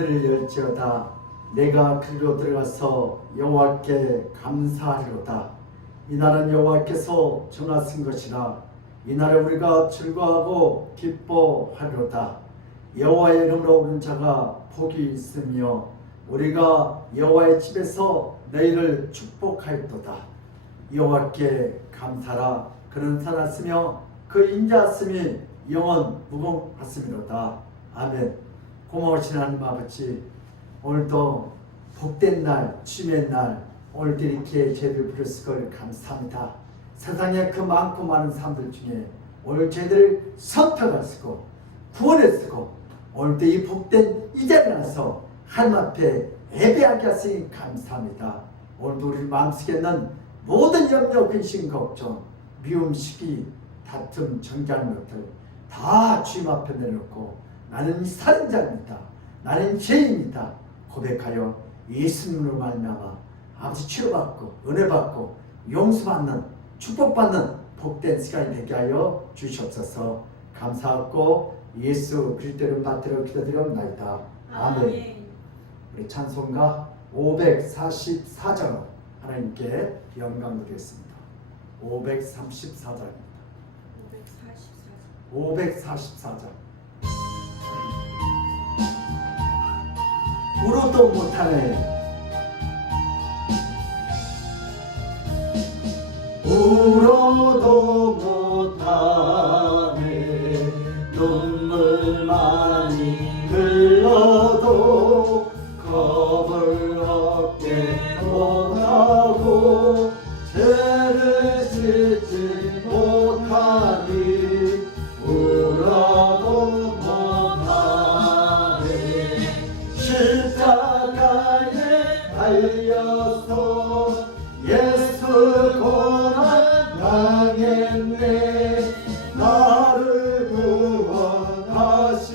문들을 열지어다. 내가 그리로 들어가서 여호와께 감사하리로다. 이날은 여호와께서 정하신 것이라. 이날에 우리가 즐거워하고 기뻐하리로다. 여호와의 이름으로 오는 자가 복이 있으며 우리가 여호와의 집에서 너희를 축복하였도다. 여호와께 감사라. 그는 살았으며 그 인자하심이 영원 무궁하심이로다. 아멘. 고마우신 하나님 아버지, 오늘도 복된 날, 주님의 날, 오늘도 이렇게 저희를 부르실 걸 감사합니다. 세상에 그 많고 많은 사람들 중에 오늘 저희들을 선택하시고 구원하시고 오늘도 이 복된 이 자리에 나서 하나님 앞에 예배하게 하시니 감사합니다. 오늘도 우리 마음속에 있는 모든 염려, 근심, 걱정, 미움, 시기, 다툼, 정죄하는 것들 다 주님 앞에 내놓고 나는 살인자입니다. 나는 죄인이다 고백하여 예수님으로 말미암아 아버지 치료받고 은혜받고 용서받는 축복받는 복된 시간이 되게 하여 주시옵소서. 감사하고 예수 그리스도를 받들어 기도드리옵나이다. 아멘. 우리 찬송가 544장 하나님께 영광 드리겠습니다. 534장입니다. 544장. 울어도 못하네. 울어도 못하네. 눈물 많이 흘러도 겁을 얻게 못하고 죄를 짓지 못하니 울어도 못하네. 십자가에 달려서 예수 고난 당했네. 나를 구원하시리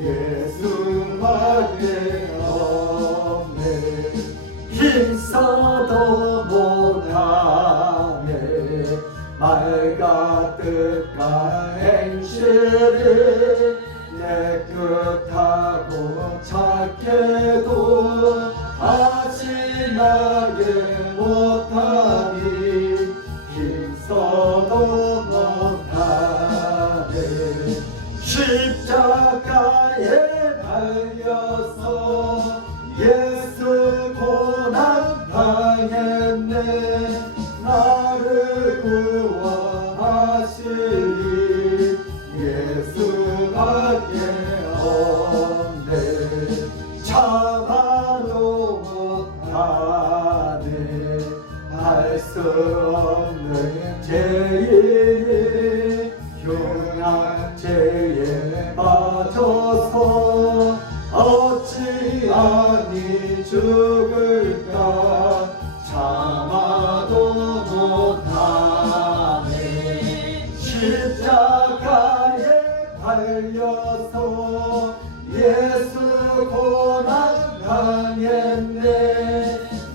예수밖에 없네. 힘써도 못하네. 말 같을까 행실이 깨끗하고 착해도 다시 나게 못하니 힘써도 못하네. 십자가에 달려서 예수 고난 당했네. 나를 구원하시리 예수밖에 없네. 참아도 못하네. 할 수 없는 죄인이 흉한 죄에 빠져서 어찌하니 죽을까. 참아도 못하네. 십자가에 달려서 예수 고난 당했네.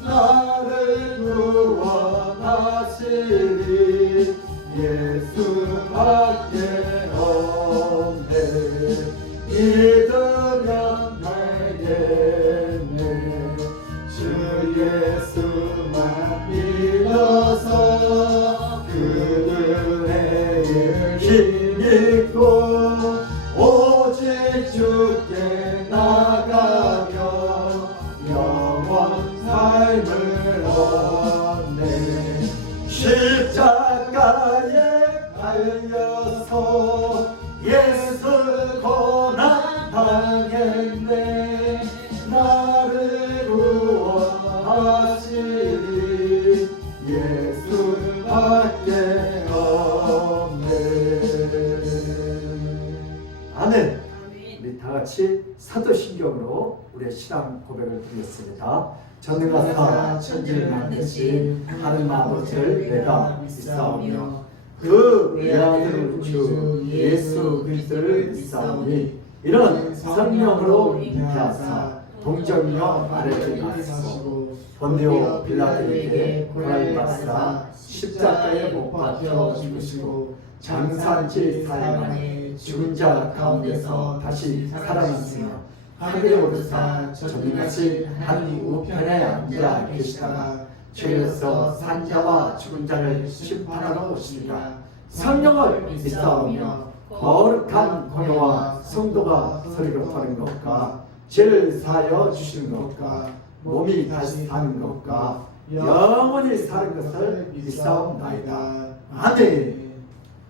나를 구원하시리 예수밖에 없네. 믿으면 되겠네. 주 예수만 믿어서 그들의 힘입고 오직 주께 나가며 영원 삶을 얻네. 십자가에 달려서 예수 고난 당했네. 나를 구원하시리 예수밖에 없네. 아멘. 우리 다같이 사도신경으로 우리의 신앙 고백을 드리겠습니다. 전능하사 천지를 만드신 하나님 아버지를 내가 믿사오며 그 외아들 주 예수 그리스도를 믿사오니 이런 성령으로 잉태하사 동정녀 아래를 낳으시고 본디오 빌라도에게 고난을 받사 십자가에 못 박혀 죽으시고 장사지 4일 만에 죽은 자 가운데서 다시 살아났으며 하늘에 오르사 전능하신 하나님 우편에 앉아 계시다가 죄에서 산 자와 죽은 자를 심판하러 오시리라. 성령을 믿사오며 거룩한 공회와 성도가 서리로 타는 것과 죄를 사하여 주시는 것과 몸이 다시 사는 것과 영원히 사는 것을 믿사옵나이다. 아멘.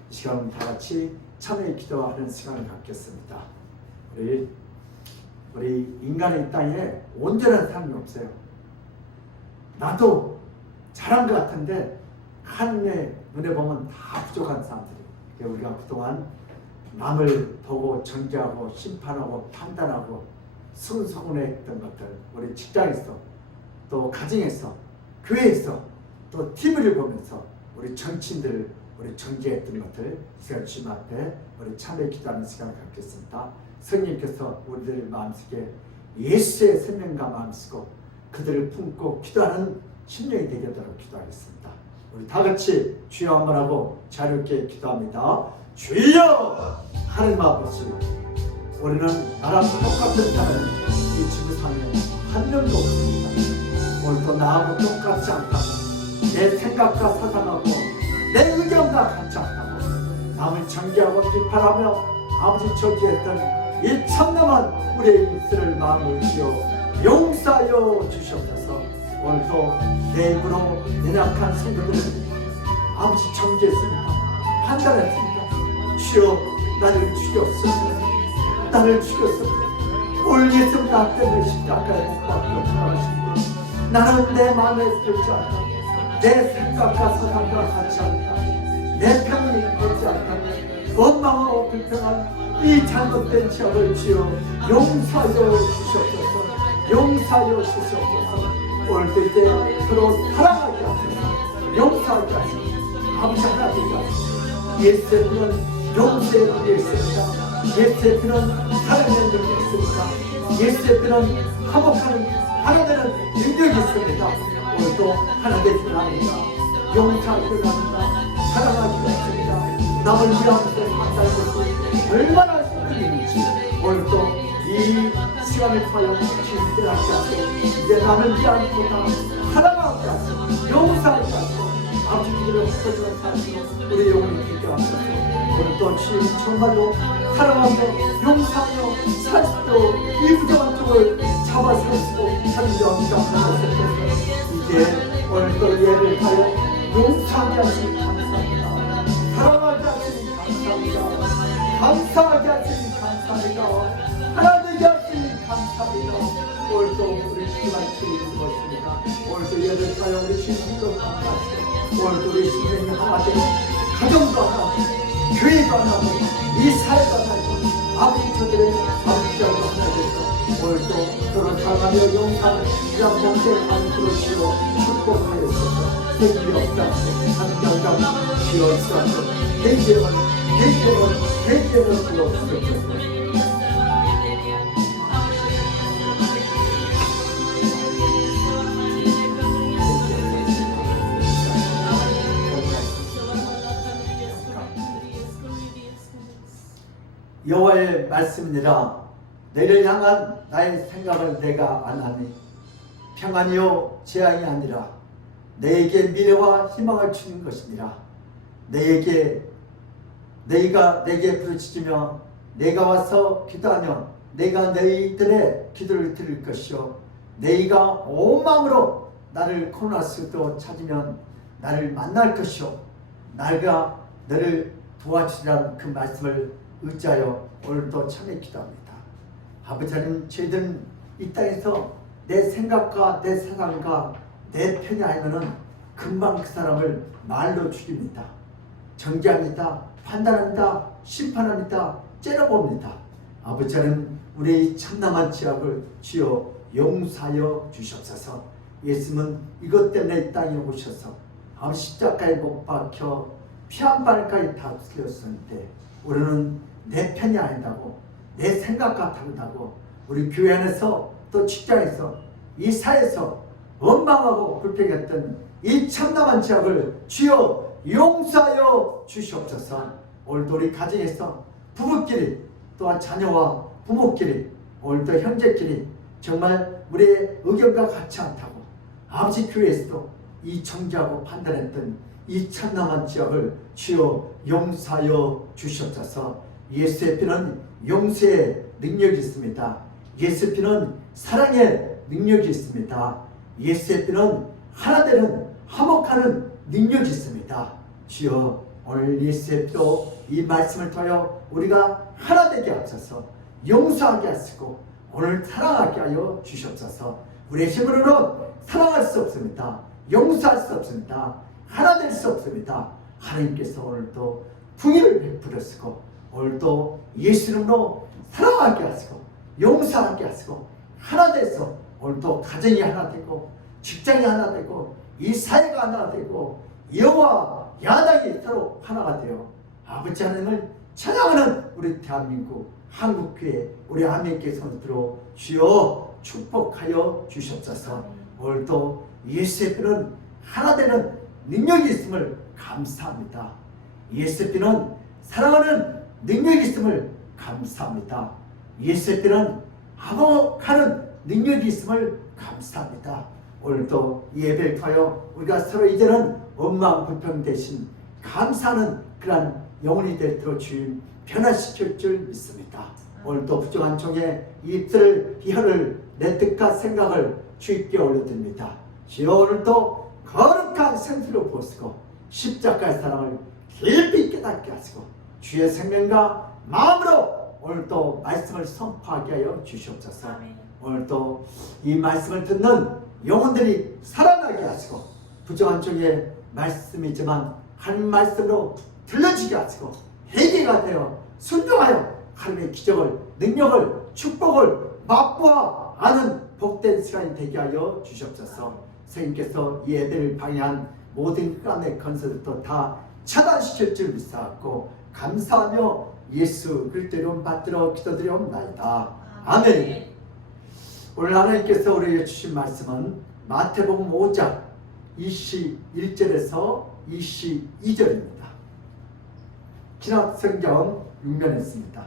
이 시간 다같이 참여의 기도하는 시간을 갖겠습니다. 우리 인간의 땅에 온전한 사람이 없어요. 나도 잘한 것 같은데 하나님의 눈에 보면 다 부족한 사람들이에요. 우리가 그동안 남을 보고 정죄하고 심판하고 판단하고 승소문했던 것들, 우리 직장에서 또 가정에서 교회에서 또 TV를 보면서 우리 정치인들을 우리 정죄했던 것들 시간 주님 앞에 우리 참여 기도하는 시간을 갖겠습니다. 성령님께서 우리들 마음속에 예수의 생명과 마음쓰고 그들을 품고 기도하는 심령이 되게 하도록 기도하겠습니다. 우리 다 같이 주여 한번 하고 자유롭게 기도합니다. 주여! 하나님 아버지, 우리는 나랑 똑같은 사람은 이 지구상에 한 명도 없습니다. 오늘도 나하고 똑같지 않다고, 내 생각과 사상하고 내 의견과 같지 않다고 남을 정죄하고 비판하며 아버지 저지했던 이 참남한 우리의 입술을 마음을 주여 용서하여 주시옵소서. 오늘도 내 입으로 연약한 성도들을 아버지 정죄했습니다. 판단했습니다. 주여 나를 죽였습니다. 나를 죽였습니다. 오늘 예수 나 때문에 십자가에 못 박혀 돌아가십니다. 나는 내 마음에 들지 않다. 내 생각과 사상과 같지 않다. 내 편이 되지 않다. 원망하고 불평한 이 잘못된 죄를 주여 용서하여 주시옵소서. 용서하여 주시옵소서. 오늘도 이제 서로 사랑하게 하소서. 용서하게 하소서. 아버지 하나님 하소서. 예수의 피는 용서의 능력이 있습니다. 예수의 피는 사랑의 능력이 있습니다. 예수의 피는 화목하는 하나 되는 능력이 있습니다. 오늘도 하나 되기를 합니다. 용서하기를 합니다. 사랑하기를 합니다. 남을 위하면서 감사할 것이 얼마나 큰 일인지 오늘도 이 시간을 통하여 주님께 하게 하시고 이제 남을 위하기보다 사랑하게 하시고 용서하게 하시고 아버지 그들을 헛되지 하시고 우리 영혼을 깊게 하소서. 오늘도 주님 정말로 사랑하며 용서하며 사시도 이 부정한 쪽을 잡아 사시고 하는 영광 하나님께서 이제 오늘도 예를 하여 용서하게 하시니 감사합니다. 사랑하게 하시니 감사합니다. 감사하게 하시니 감사합니다. 하나 되게 하시니 감사합니다. 오늘도 우리 주님만 주시는 것입니다. 오늘도 예를 하여 우리 주님도 감사하시고 오늘도 우리 주님이 하나 되고 가정도 하나 되고 교회도 하나 되고 이 사회도 하나 되고 아버지 저들의 아버지하고 하나 되고 오늘도 서로 사랑하며 용서하는 이런 동생하는 그릇으로 축복하였소서. 생기 없다 한명당 지어있어서 대개원 불러주셨소서. 여호와의 말씀이니라. 너를 향한 나의 생각을 내가 안하니 평안이요 재앙이 아니라 너에게 미래와 희망을 주는 것이니라. 너희가 내게 부르짖으며 내가 와서 기도하며 내가 너희들의 기도를 들을 것이요 너희가 온 마음으로 나를 코로나 속도 찾으면 나를 만날 것이요 내가 너를 도와주리라는 그 말씀을 의지하여 오늘도 참여 기도합니다. 아버지 하나님, 저희들은 이 땅에서 내 생각과 내 사상과 내 편이 아니면은 금방 그 사람을 말로 죽입니다. 정죄합니다. 판단합니다. 심판합니다. 째려봅니다. 아버지 하나님, 우리의 참남한 죄악을 주여 용서하여 주시옵소서. 예수님은 이것 때문에 이 땅에 오셔서 아버지 십자가에 못 박혀 피 한 방울까지 다 흘렸었는데 우리는 내 편이 아니다고, 내 생각과 다르다고, 우리 교회 안에서 또 직장에서 이 사회에서 원망하고 불평했던 이 참담한 죄악을 주여 용서하여 주시옵소서. 오늘도 우리 가정에서 부부끼리 또한 자녀와 부모끼리 오늘도 형제끼리 정말 우리의 의견과 같지 않다고 아버지 교회에서도 이 정죄하고 판단했던 이 참남한 지역을 주여 용서하여 주시옵소서. 예수의 피는 용서의 능력이 있습니다. 예수의 피는 사랑의 능력이 있습니다. 예수의 피는 하나 되는 화목하는 능력이 있습니다. 주여 오늘 예수의 피로 이 말씀을 통하여 우리가 하나 되게 하셔서 용서하게 하시고 오늘 사랑하게 하여 주시옵소서. 우리의 힘으로는 사랑할 수 없습니다. 용서할 수 없습니다. 하나 될 수 없습니다. 하나님께서 오늘도 궁의를 베풀으시고 오늘도 예수 이름으로 사랑하게 하시고 용서하게 하시고 하나 돼서 오늘도 가정이 하나 되고 직장이 하나 되고 이 사회가 하나 되고 여호와 야당이 서로 하나가 되어 아버지 하나님을 찬양하는 우리 대한민국 한국교회 우리 하나님께 손들어 주여 축복하여 주시옵소서. 오늘도 예수의 피는 하나 되는 능력이 있음을 감사합니다. 예수의 피는 사랑하는 능력이 있음을 감사합니다. 예수의 피는 화목하는 능력이 있음을 감사합니다. 오늘도 예배를 통하여 우리가 서로 이제는 원망 불평 대신 감사하는 그러한 영혼이 되도록 주님 변화시킬 줄 믿습니다. 오늘도 부정한 종의 입술을 혀를 내 뜻과 생각을 주님께 올려드립니다. 주여 오늘도 거룩한 생수로 부으시고 십자가의 사랑을 깊이 깨닫게 하시고 주의 생명과 마음으로 오늘도 말씀을 선포하게 하여 주시옵소서. 오늘도 이 말씀을 듣는 영혼들이 살아나게 하시고 부정한 종의 말씀이지만 한 말씀으로 들려지게 하시고 회개가 되어 순종하여 하나님의 기적을 능력을 축복을 맛보아 아는 복된 시간이 되게 하여 주시옵소서. 선생님께서 이 예배를 방해한 모든 흑암의 건설들도 다 차단시킬 줄 믿사옵고 감사하며 예수 그리스도의 이름 받들어 기도드리옵나이다. 아멘. 오늘 하나님께서 우리에게 주신 말씀은 마태복음 5장 21절에서 22절입니다. 신약성경 6면에 있습니다.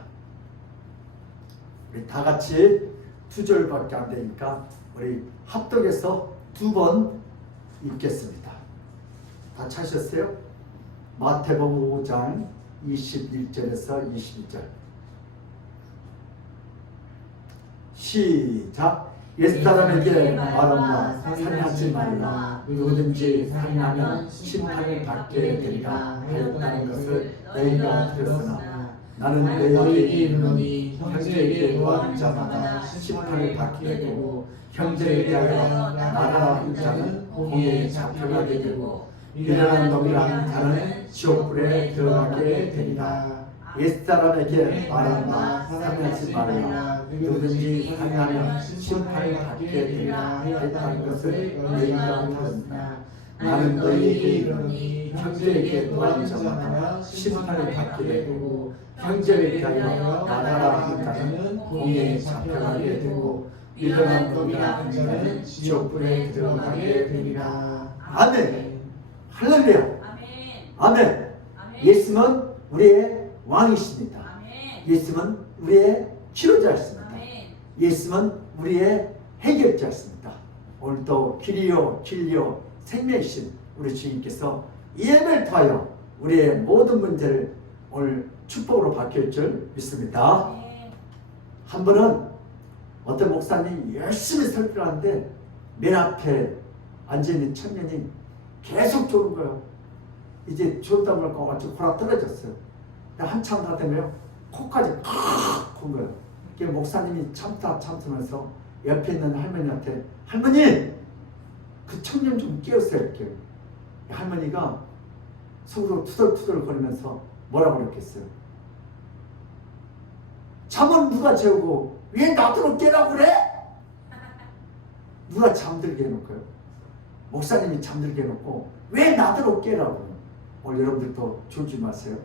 우리 다 같이 2절밖에 안 되니까 우리 합독해서 2번 읽겠습니다. 다 찾으셨어요? 마태복음 5장 21절에서 22절 시작. 옛사람에게 말하마 살인하지 말라. 누구든지 살인하면 심판을 받게 되리라 하였다는 것을 너희가 들었으나 나는 너희에게 이르노니 형제에게 노한 자마다 심판을 받게 되고 형제에 대하여 나가라 자는 공의에 잡혀가게 되고 미련한 놈이란 자는 지옥불에 들어가게 되리라. 옛사람에게 말하마 살인하지 말라. 누구든지 살인하면 심판을 받게 되리라 했다는 것을 너희가 들었으나 나는 너희에게 이르노니 형제에게 노한 자마다 심판을 받게 되고 형제에 대하여 나가라 하는 자는 공의에 잡혀가게 되고 미련한 놈이라는 자는 지옥불에 들어가게 되리라. 아멘. 할렐루야. 아멘. 예수는 우리의 왕이십니다. 예수는 우리의 치료자였습니다. 예수는 우리의 해결자였습니다. 오늘도 길이요 진리요 생명이신 우리 주님께서 이 예배를 통하여 우리의 모든 문제를 오늘 축복으로 바뀔 줄 믿습니다. 한 번은 어떤 목사님이 열심히 설교를 하는데 맨 앞에 앉아있는 청년이 계속 졸은 거예요. 이제 졸다 보니까 완전 코가 떨어졌어요. 한참 하다면 코까지 칵 군 거예요. 목사님이 참으면서 옆에 있는 할머니한테 할머니 그 청년 좀 깨우세요 이렇게. 할머니가 속으로 투덜투덜 거리면서 뭐라고 그랬겠어요? 잠은 누가 재우고 왜 나더러 깨라고 그래? 누가 잠들게 해놓고요? 목사님이 잠들게 해놓고 왜 나더러 깨라고 그래요? 오늘 여러분들도 졸지 마세요.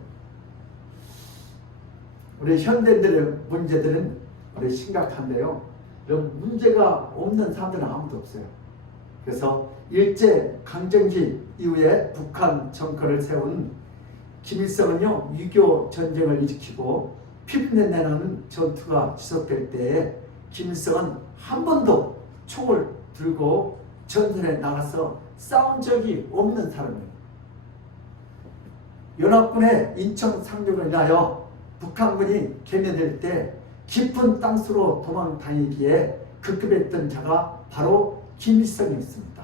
우리 현대인들의 문제들은 우리 심각한데요. 이런 문제가 없는 사람들은 아무도 없어요. 그래서 일제강점기 이후에 북한 정권을 세운 김일성은요 6.25 전쟁을 일으키고 피부내 내는 전투가 지속될 때에 김일성은 한 번도 총을 들고 전선에 나가서 싸운 적이 없는 사람이에요. 연합군의 인천 상륙을 인하여 북한군이 괴멸될 때 깊은 땅속으로 도망다니기에 급급했던 자가 바로 김일성이었습니다.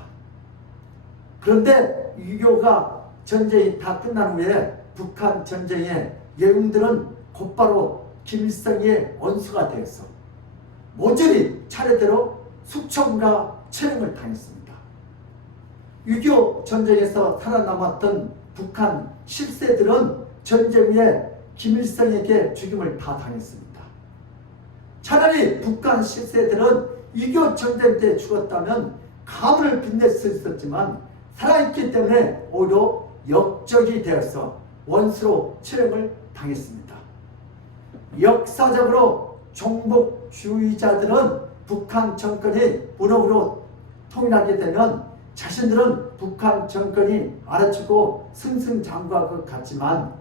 그런데 6.25가 전쟁이 다 끝난 후에 북한 전쟁의 영웅들은 곧바로 김일성의 원수가 되었어 모조리 차례대로 숙청과 처형을 당했습니다. 6.25 전쟁에서 살아남았던 북한 7세들은 전쟁 후에 김일성에게 죽임을 다 당했습니다. 차라리 북한 7세들은 6.25 전쟁 때 죽었다면 가문을 빛낼 수 있었지만 살아있기 때문에 오히려 역적이 되어서 원수로 처형을 당했습니다. 역사적으로 종북주의자들은 북한 정권이 문호로 통일하게 되면 자신들은 북한 정권이 알아주고 승승장구할 것 같지만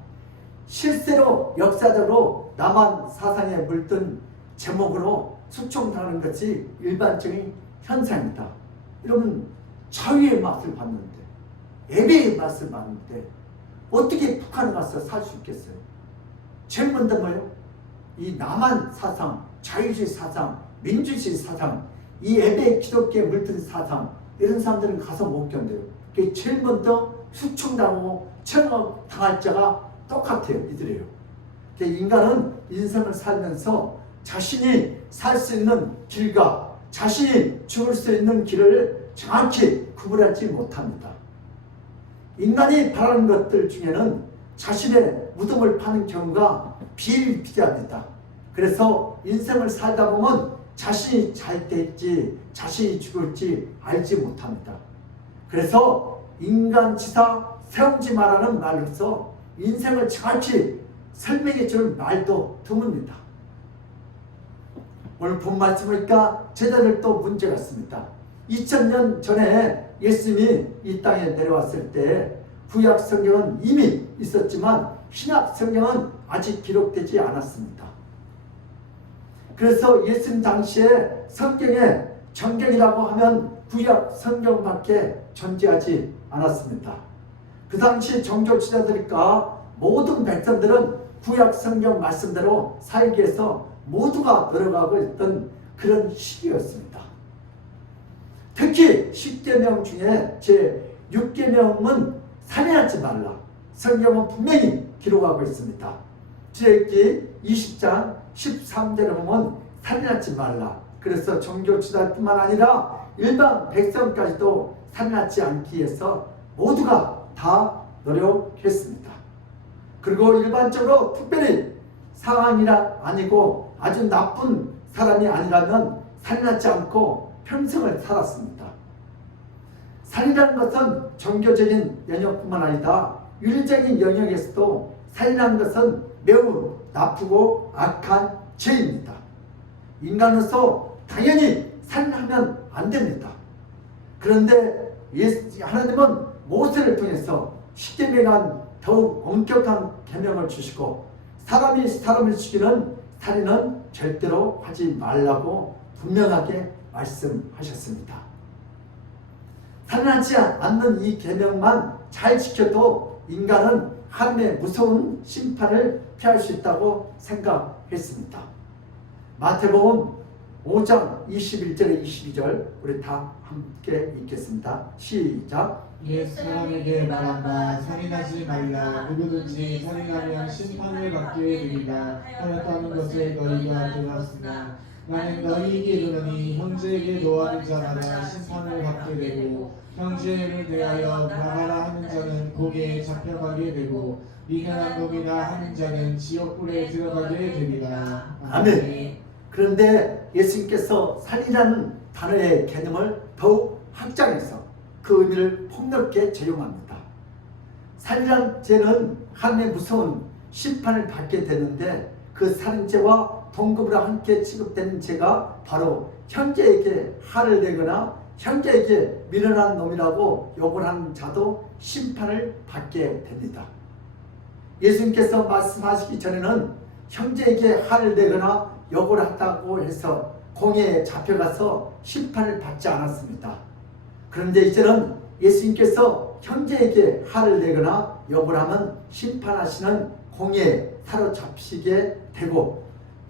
실제로 역사적으로 남한 사상에 물든 제목으로 숙청당하는 것이 일반적인 현상이다. 이러면 자유의 맛을 봤는데 예배의 맛을 봤는데 어떻게 북한에 가서 살 수 있겠어요? 제일 먼저 뭐예요? 이 남한 사상, 자유주의 사상, 민주주의 사상, 이 예배 기독교에 물든 사상 이런 사람들은 가서 못 견뎌요. 그게 제일 먼저 숙청당하고 처형당할 자가 똑같아요. 이들이에요. 인간은 인생을 살면서 자신이 살 수 있는 길과 자신이 죽을 수 있는 길을 정확히 구분하지 못합니다. 인간이 바라는 것들 중에는 자신의 무덤을 파는 경우가 비일비재합니다. 그래서 인생을 살다 보면 자신이 잘 될지 자신이 죽을지 알지 못합니다. 그래서 인간지사 세움지 마라는 말로서 인생을 정확히 설명해 줄 말도 드뭅니다. 오늘 본 말씀을까 제자들 또 문제가 있습니다. 2000년 전에 예수님이 이 땅에 내려왔을 때 구약 성경은 이미 있었지만 신약 성경은 아직 기록되지 않았습니다. 그래서 예수님 당시에 성경에 정경이라고 하면 구약 성경밖에 존재하지 않았습니다. 그 당시 종교 지도자들과 모든 백성들은 구약 성경 말씀대로 살기 위해서 모두가 노력하고 있던 그런 시기였습니다. 특히 10계명 중에 제 6계명은 살인하지 말라. 성경은 분명히 기록하고 있습니다. 출애굽기 20장 13절에 보면 살인하지 말라. 그래서 종교 지도자뿐만 아니라 일반 백성까지도 살인하지 않기 위해서 모두가 다 노력했습니다. 그리고 일반적으로 특별히 상황이라 아니고 아주 나쁜 사람이 아니라면 살인하지 않고 평생을 살았습니다. 살인이라는 것은 종교적인 영역뿐만 아니라 윤리적인 영역에서도 살인하는 것은 매우 나쁘고 악한 죄입니다. 인간으로서 당연히 살인하면 안 됩니다. 그런데 하나님은 모세를 통해서 십계명한 더욱 엄격한 계명을 주시고 사람이 사람을 죽이는 살인은 절대로 하지 말라고 분명하게 말씀하셨습니다. 살인하지 않는 이 계명만 잘 지켜도 인간은 하나님의 무서운 심판을 피할 수 있다고 생각했습니다. 마태복음 5장 21절에 22절 우리 다 함께 읽겠습니다. 시작. 옛 사람에게 말한다. 살인하지 말라. 누구든지 살인하면 심판을 받게 되리라 하였다는 것을 너희가 들었으나 나는 너희에게 이르노니 형제에게 노하는 자마다 심판을 받게 되고 형제를 대하여 막아라 하는 자는 고개에 잡혀가게 되고 미련한 놈이라 하는 자는 지옥불에 들어가게 되리라. 아멘. 그런데 예수님께서 살인이라는 단어의 개념을 더욱 확장해서 그 의미를 폭넓게 적용합니다. 살인이라는 죄는 하나님의 무서운 심판을 받게 되는데 그 살인죄와 동급으로 함께 취급되는 죄가 바로 형제에게 화를 내거나 형제에게 미련한 놈이라고 욕을 하는 자도 심판을 받게 됩니다. 예수님께서 말씀하시기 전에는 형제에게 화를 내거나 욕을 한다고 해서 공회에 잡혀가서 심판을 받지 않았습니다. 그런데 이제는 예수님께서 형제에게 화를 내거나 욕을 하면 심판하시는 공회에 사로잡히게 되고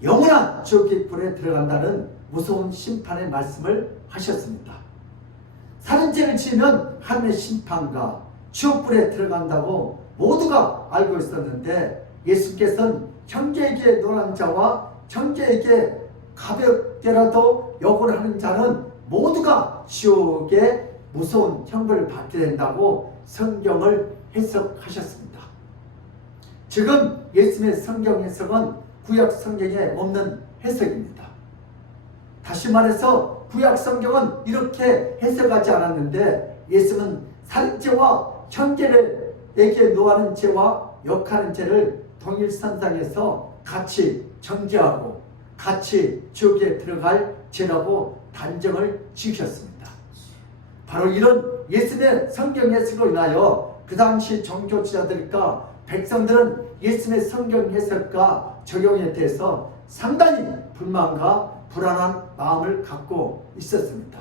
영원한 지옥의 불에 들어간다는 무서운 심판의 말씀을 하셨습니다. 살인죄를 지으면 하늘의 심판과 지옥불에 들어간다고 모두가 알고 있었는데 예수께서는 형제에게 노란 자와 형제에게 가볍게라도 욕을 하는 자는 모두가 지옥의 무서운 형벌을 받게 된다고 성경을 해석하셨습니다. 지금 예수님의 성경 해석은 구약 성경에 없는 해석입니다. 다시 말해서 구약 성경은 이렇게 해석하지 않았는데 예수는 살인죄와 형제에게 노하는 죄와 욕하는 죄를 동일선상에서 같이 정죄하고 같이 지옥에 들어갈 죄라고 단정을 지으셨습니다. 바로 이런 예수님의 성경 해석으로 인하여 그 당시 종교 지도자들과 백성들은 예수님의 성경 해석과 적용에 대해서 상당히 불만과 불안한 마음을 갖고 있었습니다.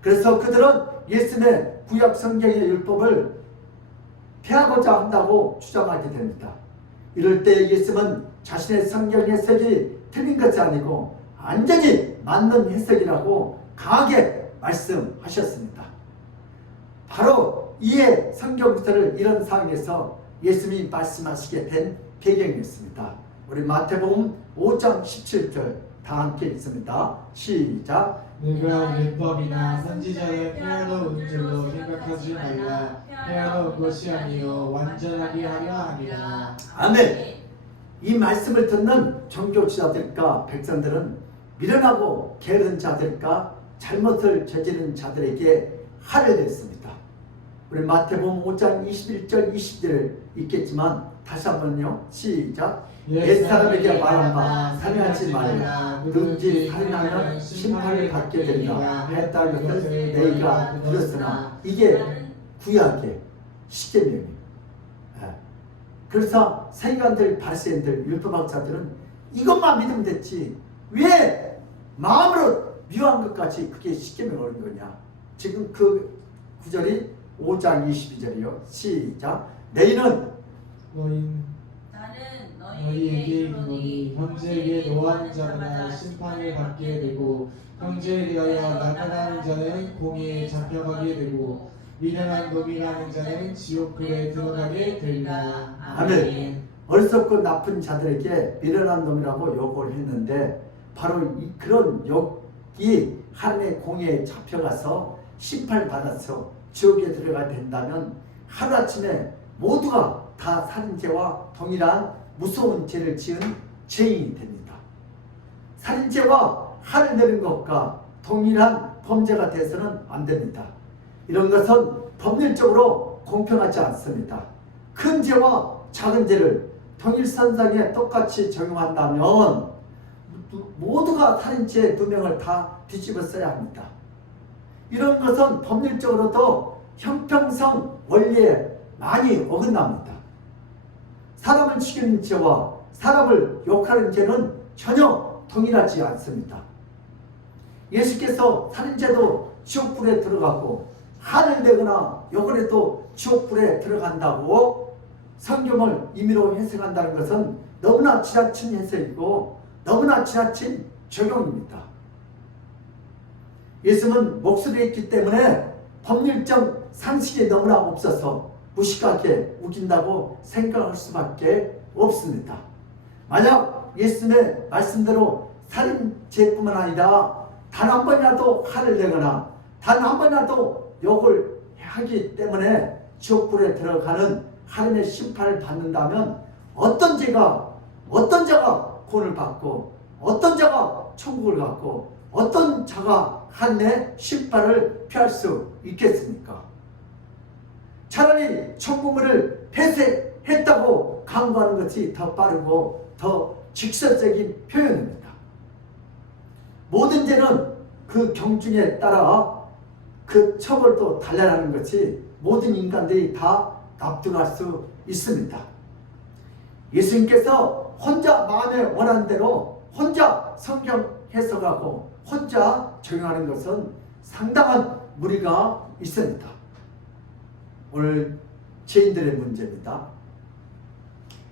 그래서 그들은 예수님의 구약 성경의 율법을 폐하고자 한다고 주장하게 됩니다. 이럴 때 예수님은 자신의 성경 해석이 틀린 것이 아니고 완전히 맞는 해석이라고 강하게 말씀하셨습니다. 바로 이에 성경 구절을 이런 상황에서 예수님이 말씀하시게 된 배경이었습니다. 우리 마태복음 5장 17절 다 함께 읽습니다. 시작. 누가 율법이나 선지자의 폐하러 줄로 생각하지 말라. 폐하러 온 것이 아니요 완전하게 하려 함이라. 아멘. 이 말씀을 듣는 종교 지도자들과 백성들은 미련하고 게으른 자들과 잘못을 저지른 자들에게 화를 냈습니다. 우리 마태복음 5장 21절 20절 있겠지만 다시 한번요. 시작. 옛사람에게 말한 바 살인하지 말라. 누구든지 살인하면 심판을 받게 되리라 했다는 것을 너희가 들었으나 이게 구약의 십계명입니다. 그래서 서기관들, 바리새인들, 율법학자들은 이것만 믿으면 됐지 왜 마음으로 미워한 것까지 그게 십계명을 얻은 거냐. 지금 그 구절이 5장 22절이요. 시작. 너희는 너희에게 이르노니 형제에게 노하는 자마다 심판을 받게 되고 형제에 대하여 나타나는 자는 공의에 잡혀가게 되고 미련한 놈이라는 자는 지옥불에 들어가게 되리라. 아멘. 어리석고 나쁜 자들에게 미련한 놈이라고 욕을 했는데 바로 그런 욕이 하나님의 공의에 잡혀가서 심판을 받아서 지옥에 들어가게 된다면 하루아침에 모두가 다 살인죄와 동일한 무서운 죄를 지은 죄인이 됩니다. 살인죄와 화를 내는 것과 동일한 범죄가 돼서는 안 됩니다. 이런 것은 법률적으로 공평하지 않습니다. 큰 죄와 작은 죄를 동일선상에 똑같이 적용한다면 모두가 살인죄 2명을 다 뒤집어 써야 합니다. 이런 것은 법률적으로도 형평성 원리에 많이 어긋납니다. 사람을 죽이는 죄와 사람을 욕하는 죄는 전혀 동일하지 않습니다. 예수께서 살인죄도 지옥불에 들어가고 화를 내거나 욕을 해도 지옥불에 들어간다고 성경을 임의로 해석한다는 것은 너무나 지나친 해석이고 너무나 지나친 적용입니다. 예수는 목소리에 있기 때문에 법률적 상식이 너무나 없어서 무식하게 우긴다고 생각할 수밖에 없습니다. 만약 예수님의 말씀대로 살인죄뿐만 아니라 단 한 번이라도 화를 내거나 단 한 번이라도 욕을 하기 때문에 지옥불에 들어가는 하나님의 심판을 받는다면 어떤 자가 구원을 받고 어떤 자가 천국을 갖고 어떤 자가 하나님의 심판을 피할 수 있겠습니까? 차라리 천국문을 폐쇄했다고 강구하는 것이 더 빠르고 더 직설적인 표현입니다. 모든 죄는 그 경중에 따라 그 처벌도 달라나는 것이 모든 인간들이 다 납득할 수 있습니다. 예수님께서 혼자 마음에 원한 대로 혼자 성경 해석하고 혼자 적용하는 것은 상당한 무리가 있습니다. 오늘 죄인들의 문제입니다.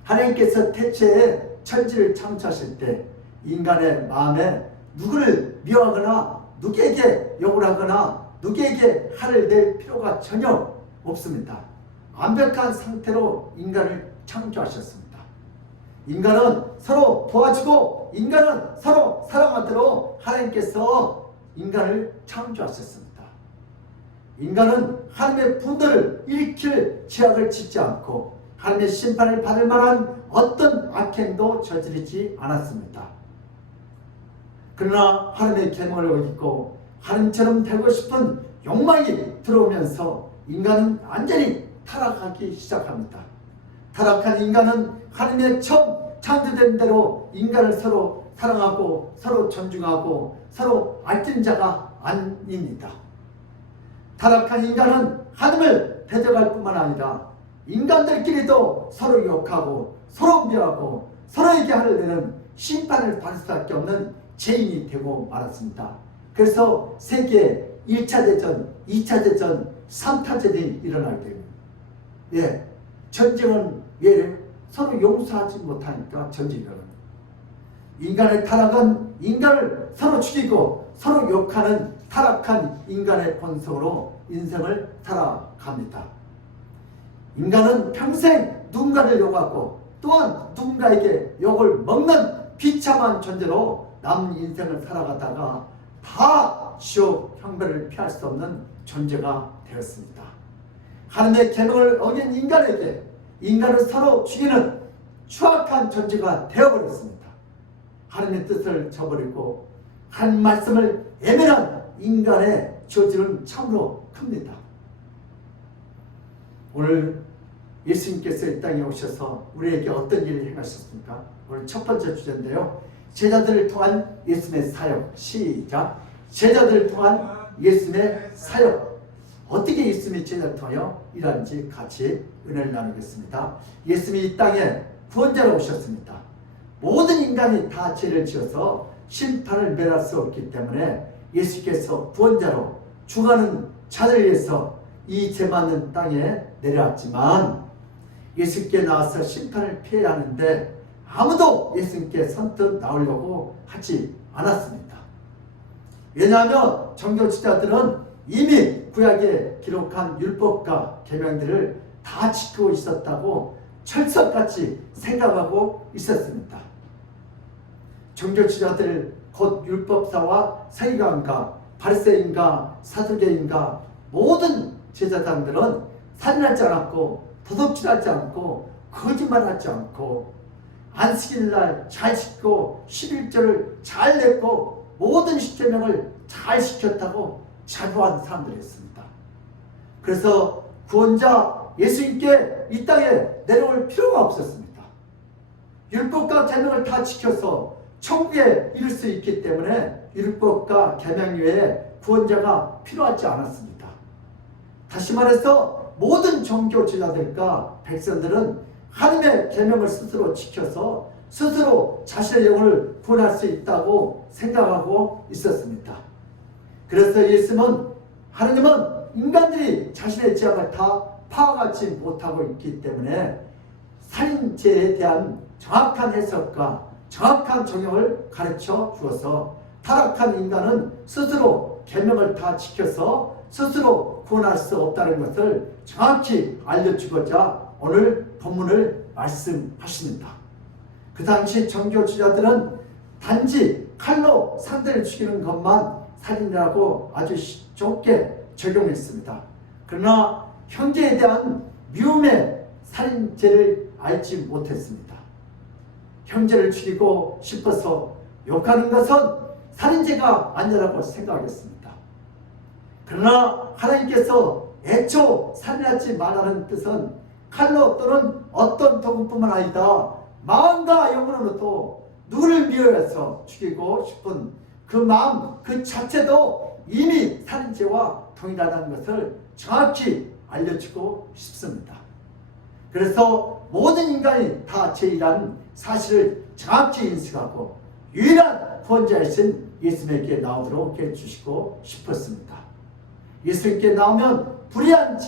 하나님께서 태초에 천지를 창조하실 때 인간의 마음에 누구를 미워하거나 누구에게 욕을 하거나 누구에게 화를 낼 필요가 전혀 없습니다. 완벽한 상태로 인간을 창조하셨습니다. 인간은 서로 도와주고 인간은 서로 사랑하도록 하나님께서 인간을 창조하셨습니다. 인간은 하나님의 분노를 일으킬 죄악을 짓지 않고 하나님의 심판을 받을 만한 어떤 악행도 저지르지 않았습니다. 그러나 하나님의 계명을 어기고 하나님처럼 되고 싶은 욕망이 들어오면서 인간은 완전히 타락하기 시작합니다. 타락한 인간은 하나님의 처음 창조된 대로 인간을 서로 사랑하고 서로 존중하고 서로 아끼는 자가 아닙니다. 타락한 인간은 하나님을 대적할 뿐만 아니라 인간들끼리도 서로 욕하고 서로 미워하고 서로에게 화를 내는 심판을 받을 수밖에 없는 죄인이 되고 말았습니다. 그래서 세계에 1차 대전, 2차 대전, 3차 대전이 일어나게 됩니다. 예, 전쟁은 왜 서로 용서하지 못하니까 전쟁이 일어납니다. 인간의 타락은 인간을 서로 죽이고 서로 욕하는 타락한 인간의 본성으로 인생을 살아갑니다. 인간은 평생 누군가를 욕하고 또한 누군가에게 욕을 먹는 비참한 존재로 남은 인생을 살아가다가 다 지옥 형벌을 피할 수 없는 존재가 되었습니다. 하나님의 계명을 어긴 인간에게 인간을 서로 죽이는 추악한 존재가 되어버렸습니다. 하나님의 뜻을 저버리고 하나님 말씀을 애매한 인간의 저지는 참으로 큽니다. 오늘 예수님께서 이 땅에 오셔서 우리에게 어떤 일을 행하셨습니까? 오늘 첫 번째 주제인데요. 제자들을 통한 예수님의 사역. 시작. 제자들을 통한 예수님의 사역. 어떻게 예수님이 제자를 통하여 일하는지 같이 은혜를 나누겠습니다. 예수님이 이 땅에 구원자로 오셨습니다. 모든 인간이 다 죄를 지어서 심판을 면할 수 없기 때문에 예수께서 구원자로 죽어가는 자를 위해서 이 죄 많은 땅에 내려왔지만 예수께 나와서 심판을 피해야 하는데 아무도 예수님께 선뜻 나오려고 하지 않았습니다. 왜냐하면 정교지자들은 이미 구약에 기록한 율법과 계명들을 다 지키고 있었다고 철석같이 생각하고 있었습니다. 정교지자들 곧 율법사와 서기관과 바리새인과 사두개인과 모든 제사장들은 살인하지 않았고 도둑질하지 않고 거짓말하지 않고 안식일날 잘 지키고 11조를 잘 냈고 모든 십계명을 잘 지켰다고 자부한 사람들이었습니다. 그래서 구원자 예수님께 이 땅에 내려올 필요가 없었습니다. 율법과 계명을 다 지켜서 천국에 이를 수 있기 때문에 율법과 계명 외에 구원자가 필요하지 않았습니다. 다시 말해서 모든 종교 지도자들과 백성들은 하나님의 계명을 스스로 지켜서 스스로 자신의 영혼을 구원할 수 있다고 생각하고 있었습니다. 그래서 예수님은 하나님은 인간들이 자신의 죄악을 다 파악하지 못하고 있기 때문에 살인죄에 대한 정확한 해석과 정확한 적용을 가르쳐 주어서 타락한 인간은 스스로 계명을 다 지켜서 스스로 구원할 수 없다는 것을 정확히 알려주고자 오늘 본문을 말씀하십니다. 그 당시 정교지자들은 단지 칼로 상대를 죽이는 것만 살인이라고 아주 좁게 적용했습니다. 그러나 형제에 대한 미움의 살인죄를 알지 못했습니다. 형제를 죽이고 싶어서 욕하는 것은 살인죄가 아니라고 생각했습니다. 그러나 하나님께서 애초 살인하지 말라는 뜻은 칼로 또는 어떤 도구뿐만 아니다 마음과 영으로도 누구를 미워해서 죽이고 싶은 그 마음 그 자체도 이미 살인죄와 동일하다는 것을 정확히 알려주고 싶습니다. 그래서 모든 인간이 다 죄인이라는 사실을 정확히 인식하고 유일한 구원자이신 예수님께 나오도록 해주시고 싶었습니다. 예수님께 나오면 불의한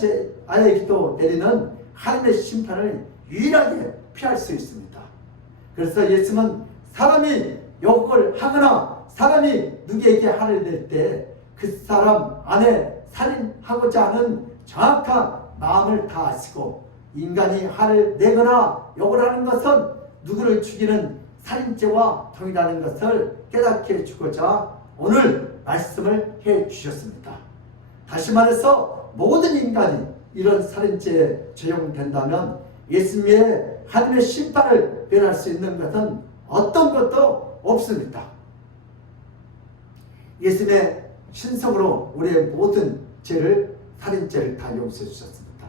아이에게도 내리는 하나님의 심판을 유일하게 피할 수 있습니다. 그래서 예수님은 사람이 욕을 하거나 사람이 누구에게 화를 낼 때 그 사람 안에 살인하고자 하는 정확한 마음을 다 아시고, 인간이 화를 내거나 욕을 하는 것은 누구를 죽이는 살인죄와 동일하는 것을 깨닫게 해주고자 오늘 말씀을 해주셨습니다. 다시 말해서 모든 인간이 이런 살인죄에 적용된다면 예수님의 하나님의 심판을 면할 수 있는 것은 어떤 것도 없습니다. 예수님의 신성으로 우리의 모든 죄를, 살인죄를 다 용서해 주셨습니다.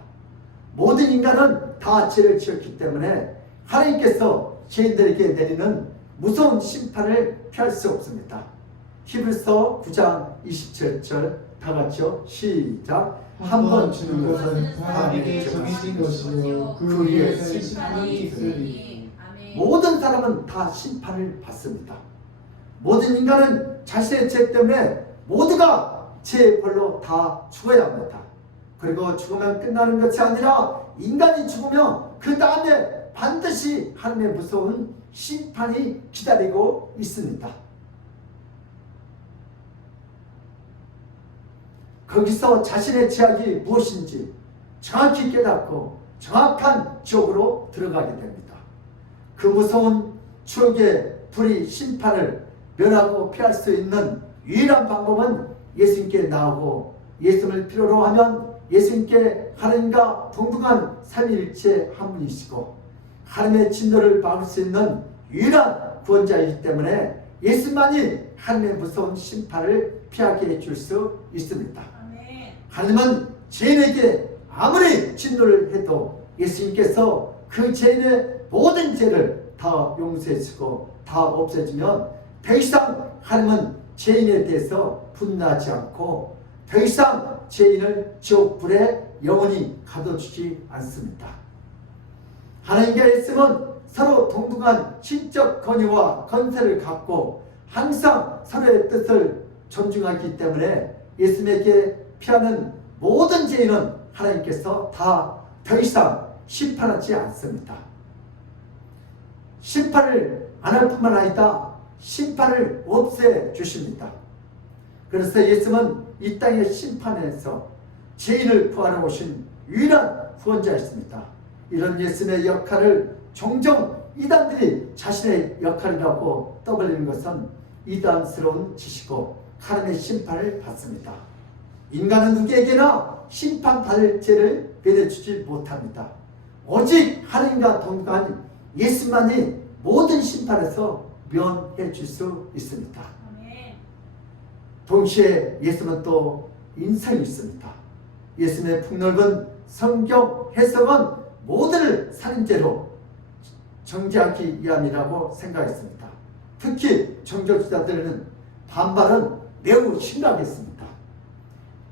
모든 인간은 다 죄를 지었기 때문에 하나님께서 죄인들에게 내리는 무서운 심판을 피할 수 없습니다. 히브리서 9장 27절 다 같이요. 시작. 한 번 주는 것은 사람에게 정해진 것이요 그 위에서 심판이 있으리니. 모든 사람은 다 심판을 받습니다. 모든 인간은 자신의 죄 때문에 모두가 죄의 벌로 다 죽어야 합니다. 그리고 죽으면 끝나는 것이 아니라 인간이 죽으면 그 다음에 반드시 하나님의 무서운 심판이 기다리고 있습니다. 거기서 자신의 죄악이 무엇인지 정확히 깨닫고 정확한 지옥으로 들어가게 됩니다. 그 무서운 지옥의 불의 심판을 면하고 피할 수 있는 유일한 방법은 예수님께 나오고, 예수님을 필요로 하면 예수님께 하나님과 동등한 삼위일체 한 분이시고 하나님의 진노를 막을 수 있는 유일한 구원자이기 때문에 예수만이 하나님의 무서운 심판을 피하게 해줄 수 있습니다. 하나님은 죄인에게 아무리 진노를 해도 예수님께서 그 죄인의 모든 죄를 다 용서해 주고 다 없애주면 더 이상 하나님은 죄인에 대해서 분노하지 않고 더 이상 죄인을 지옥불에 영원히 가둬주지 않습니다. 하나님과 예수님은 서로 동등한 신적 권위와 건세를 갖고 항상 서로의 뜻을 존중하기 때문에 예수님에게 피하는 모든 죄인은 하나님께서 다 더 이상 심판하지 않습니다. 심판을 안 할 뿐만 아니라 심판을 없애 주십니다. 그래서 예수님은 이 땅의 심판에서 죄인을 구하러 오신 유일한 구원자였습니다. 이런 예수님의 역할을 종종 이단들이 자신의 역할이라고 떠벌리는 것은 이단스러운 짓이고 하나님의 심판을 받습니다. 인간은 누구에게나 심판받을 죄를 면해주지 못합니다. 오직 하나님과 동등한 예수만이 모든 심판에서 면해 줄 수 있습니다. 동시에 예수는 또 인성이 있습니다. 예수님의 폭넓은 성경 해석은 모두를 살인죄로 정죄하기 위함이라고 생각했습니다. 특히 정교지자들은 반발은 매우 심각했습니다.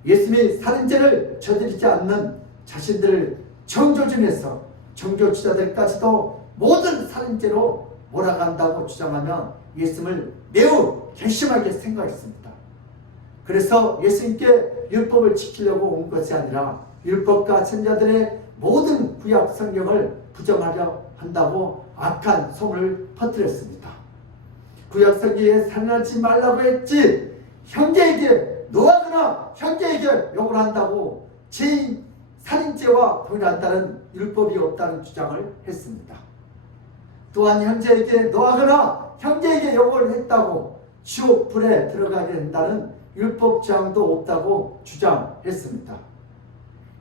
예수님이 살인죄를 저지르지 않는 자신들을 정조준해서 정교지자들까지도 모든 살인죄로 몰아간다고 주장하며 예수님을 매우 괘씸하게 생각했습니다. 그래서 예수님께 율법을 지키려고 온 것이 아니라 율법과 선지자들의 모든 구약 성경을 부정하려 한다고 악한 소문을 퍼뜨렸습니다. 구약 성경에 살인하지 말라고 했지 형제에게 노하거나 형제에게 욕을 한다고 죄인 살인죄와 동일한다는 율법이 없다는 주장을 했습니다. 또한 형제에게 노하거나 형제에게 욕을 했다고 지옥 불에 들어가게 된다는 율법 조항도 없다고 주장했습니다.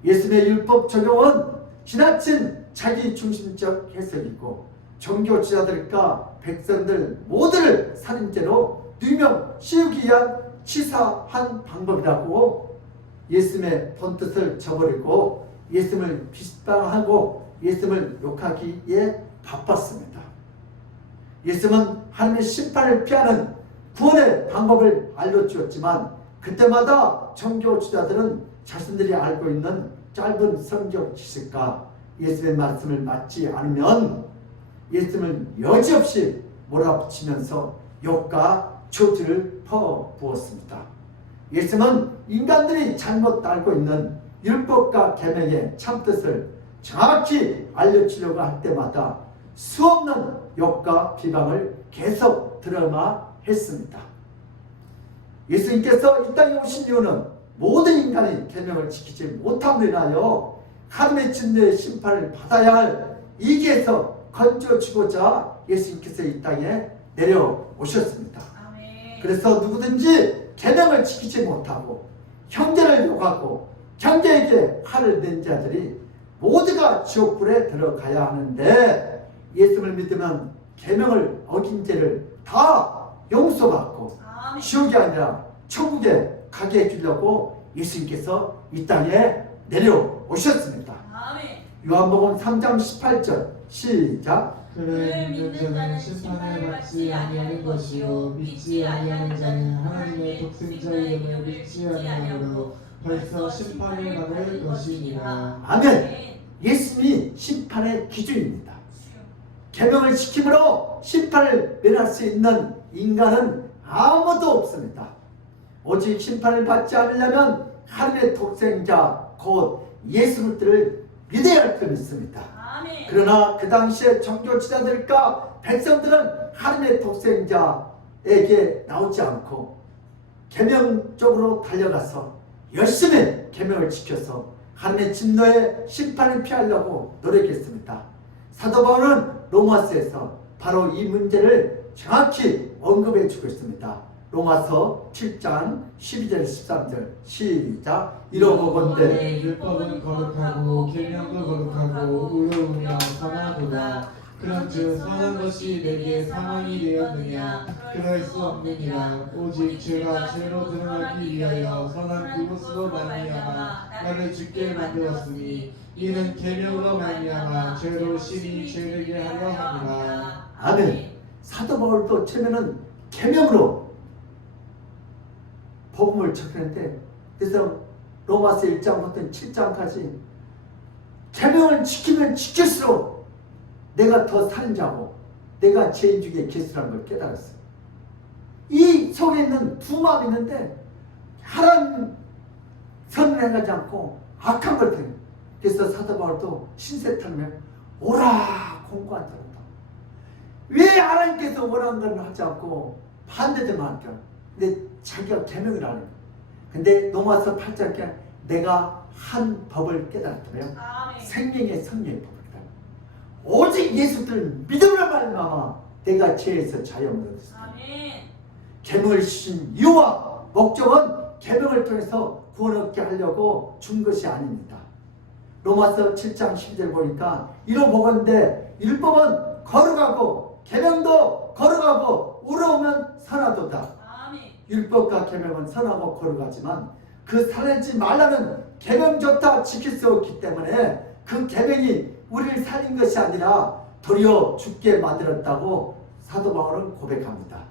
예수님의 율법 적용은 지나친 자기 중심적 해석이고 종교지자들과 백성들 모두를 살인죄로 누명 씌우기 위한 치사한 방법이라고 예수님의 본뜻을 저버리고 예수님을 비방하고 예수님을 욕하기에 바빴습니다. 예수님은 하나님의 심판을 피하는 구원의 방법을 알려주었지만 그때마다 종교지자들은 자신들이 알고 있는 짧은 성경 지식과 예수님의 말씀을 맞지 않으면 예수님을 여지없이 몰아붙이면서 욕과 저주를 퍼 부었습니다. 예수님은 인간들이 잘못 알고 있는 율법과 계명의 참뜻을 정확히 알려주려고 할 때마다 수없는 욕과 비방을 계속 드러마했습니다. 예수님께서 이 땅에 오신 이유는 모든 인간이 계명을 지키지 못함으로 인하여 하나님의 진노의 심판을 받아야 할 이기에서 건져주고자 예수님께서 이 땅에 내려오셨습니다. 그래서 누구든지 계명을 지키지 못하고 형제를 욕하고 형제에게 화를 낸 자들이 모두가 지옥불에 들어가야 하는데, 예수를 믿으면 계명을 어긴 죄를 다 용서받고 지옥이 아니라 천국에 가게 해주려고 예수님께서 이 땅에 내려오셨습니다. 요한복음 3장 18절 시작. 그를 믿는 자는 심판을 받지 아니하는 것이요 믿지 아니하는 자는 하나님의 독생자 이름을 믿지 아니하므로 벌써 심판을 받을 것이니라. 아멘. 예수님이 심판의 기준입니다. 계명을 지킴으로 심판을 면할 수 있는 인간은 아무도 없습니다. 오직 심판을 받지 않으려면 하나님의 독생자 곧 예수 그리스도를 믿어야 할 줄 믿습니다. 그러나 그 당시에 종교 지도자들과 백성들은 하나님의 독생자에게 나오지 않고 계명 쪽으로 달려가서 열심히 계명을 지켜서 하나님의 진노의 심판을 피하려고 노력했습니다. 사도 바울은 로마서에서 바로 이 문제를 정확히 언급해 주고 있습니다. 로마서 7장 12절 13절 시작. 이러고건대 율법은 거룩하고 계명도 거룩하고 의로우며 선하도다. 그런즉 선한 것이 내게 상황이 되었느냐? 그럴 수 없느니라. 오직 죄가 죄로 드러나기 위하여 선한 그것으로 말미암아 나를 죽게 만들었으니 이는 계명으로 말미암아 죄로 신이 죄되게 하려 함이라. 아멘. 사도 바울도 처음에는 계명으로 복음을 전했는데, 그래서 로마서 1장부터 7장까지 계명을 지키면 지킬수록 내가 더 살인자고 내가 죄인 중에 개수라는 걸 깨달았어요. 이 속에 있는 두 마음이 있는데 하나님 선을 행하지 않고 악한 걸 행해. 그래서 사도 바울도 신세탄을 오라 공부한다고. 왜 하나님께서 원하는 걸 하지 않고 반대되만 할까? 근데 자기가 계명을 안 해요. 근데 로마서 8장에 내가 한 법을 깨달았다면 생명의 성령의 법을 깨달았다. 오직 예수를 믿음으로 말미암아 내가 죄에서 자유함을 얻었습니다. 계명을 주신 이유와 목적은 계명을 통해서 구원 얻게 하려고 준 것이 아닙니다. 로마서 7장 12절 보니까 이로 보건대 율법은 거룩하고 계명도 거룩하고 의로우면 선하도다. 율법과 계명은 선하고 거룩하지만 그 살지 말라는 계명조차 지킬 수 없기 때문에 그 계명이 우리를 살린 것이 아니라 도리어 죽게 만들었다고 사도 바울은 고백합니다.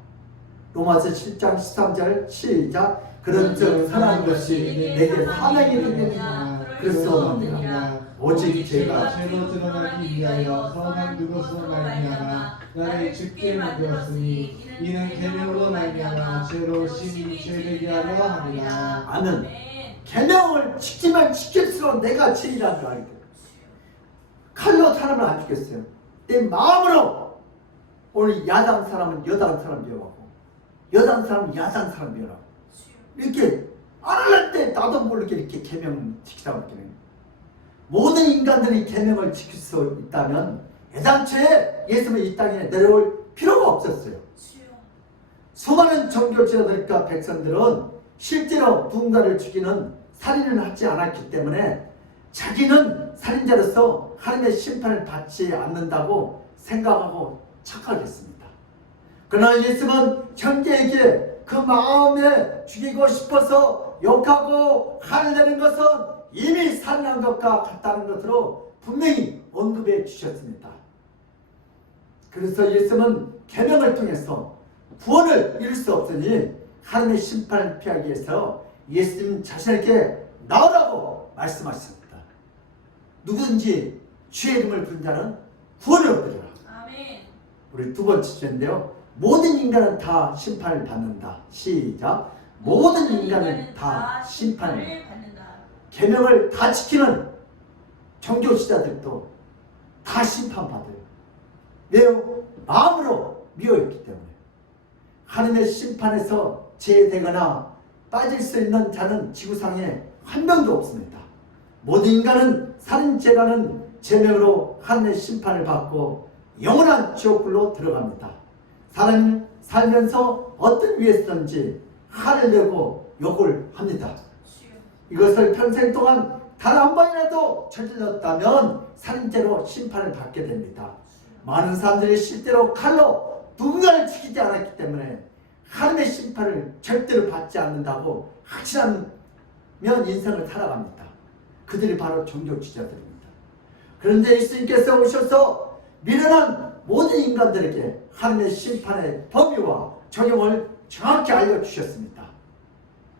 로마서 7장 13절 시작. 그런즉 선한 것이 내게 사명이 되느냐? 그럴 수 없느니라. 오직 죄가 죄로 드러나기 위하여 선한 그것으로 말미암아 나를 죽게 만들었으니 이는 계명으로 말미암아 죄로 신이 죄되게 하려 함이라. 아멘. 계명을 지키면 지킬수록 내가 죄인이라는 걸 알게 돼요. 칼로 사람을 안 죽였어요. 내 마음으로 오늘 야당 사람은 여당 사람 미워하고 여당 사람은 야당 사람 미워하고 이렇게 안 할 때 나도 모르게 이렇게 계명 지키라고 했거든요. 모든 인간들이 계명을 지킬 수 있다면 애당초에 예수님이 이 땅에 내려올 필요가 없었어요. 수많은 종교 지도자들과 백성들은 실제로 누군가를 죽이는 살인을 하지 않았기 때문에 자기는 살인자로서 하나님의 심판을 받지 않는다고 생각하고 착각했습니다. 그러나 예수님은 형제에게 그 마음에 죽이고 싶어서 욕하고 화를 내는 것은 이미 살인한 것과 같다는 것으로 분명히 언급해 주셨습니다. 그래서 예수님은 계명을 통해서 구원을 이룰 수 없으니 하나님의 심판을 피하기 위해서 예수님 자신에게 나오라고 말씀하셨습니다. 누구든지 주의 이름을 부른 자는 구원을 얻으리라. 우리 두 번째 주제인데요. 모든 인간은 다 심판을 받는다. 시작. 모든 인간은 다 심판을 받는다. 계명을 다 지키는 종교 지자들도 다 심판받아요. 왜요? 마음으로 미워했기 때문에. 하나님의 심판에서 제외되거나 빠질 수 있는 자는 지구상에 한 명도 없습니다. 모든 인간은 살인죄라는 제명으로 하나님의 심판을 받고 영원한 지옥불로 들어갑니다. 사람은 살면서 어떤 위에서든지 화를 내고 욕을 합니다. 이것을 평생 동안 단 한 번이라도 저질렀다면 살인죄로 심판을 받게 됩니다. 많은 사람들이 실제로 칼로 누군가를 죽이지 않았기 때문에 하나님의 심판을 절대로 받지 않는다고 확신하면 인생을 살아갑니다. 그들이 바로 종교 지자들입니다. 그런데 예수님께서 오셔서 미련한 모든 인간들에게 하나님의 심판의 범위와 적용을 정확히 알려주셨습니다.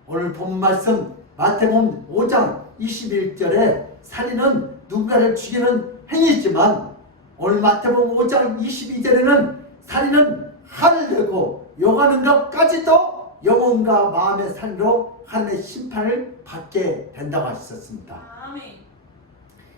오늘 본 말씀 마태복음 5장 21절에 살인은 누군가를 죽이는 행위이지만 오늘 마태복음 5장 22절에는 살인은 화를 내고 욕하는 것까지도 영혼과 마음의 살인으로 하나님의 심판을 받게 된다고 하셨습니다. 아멘.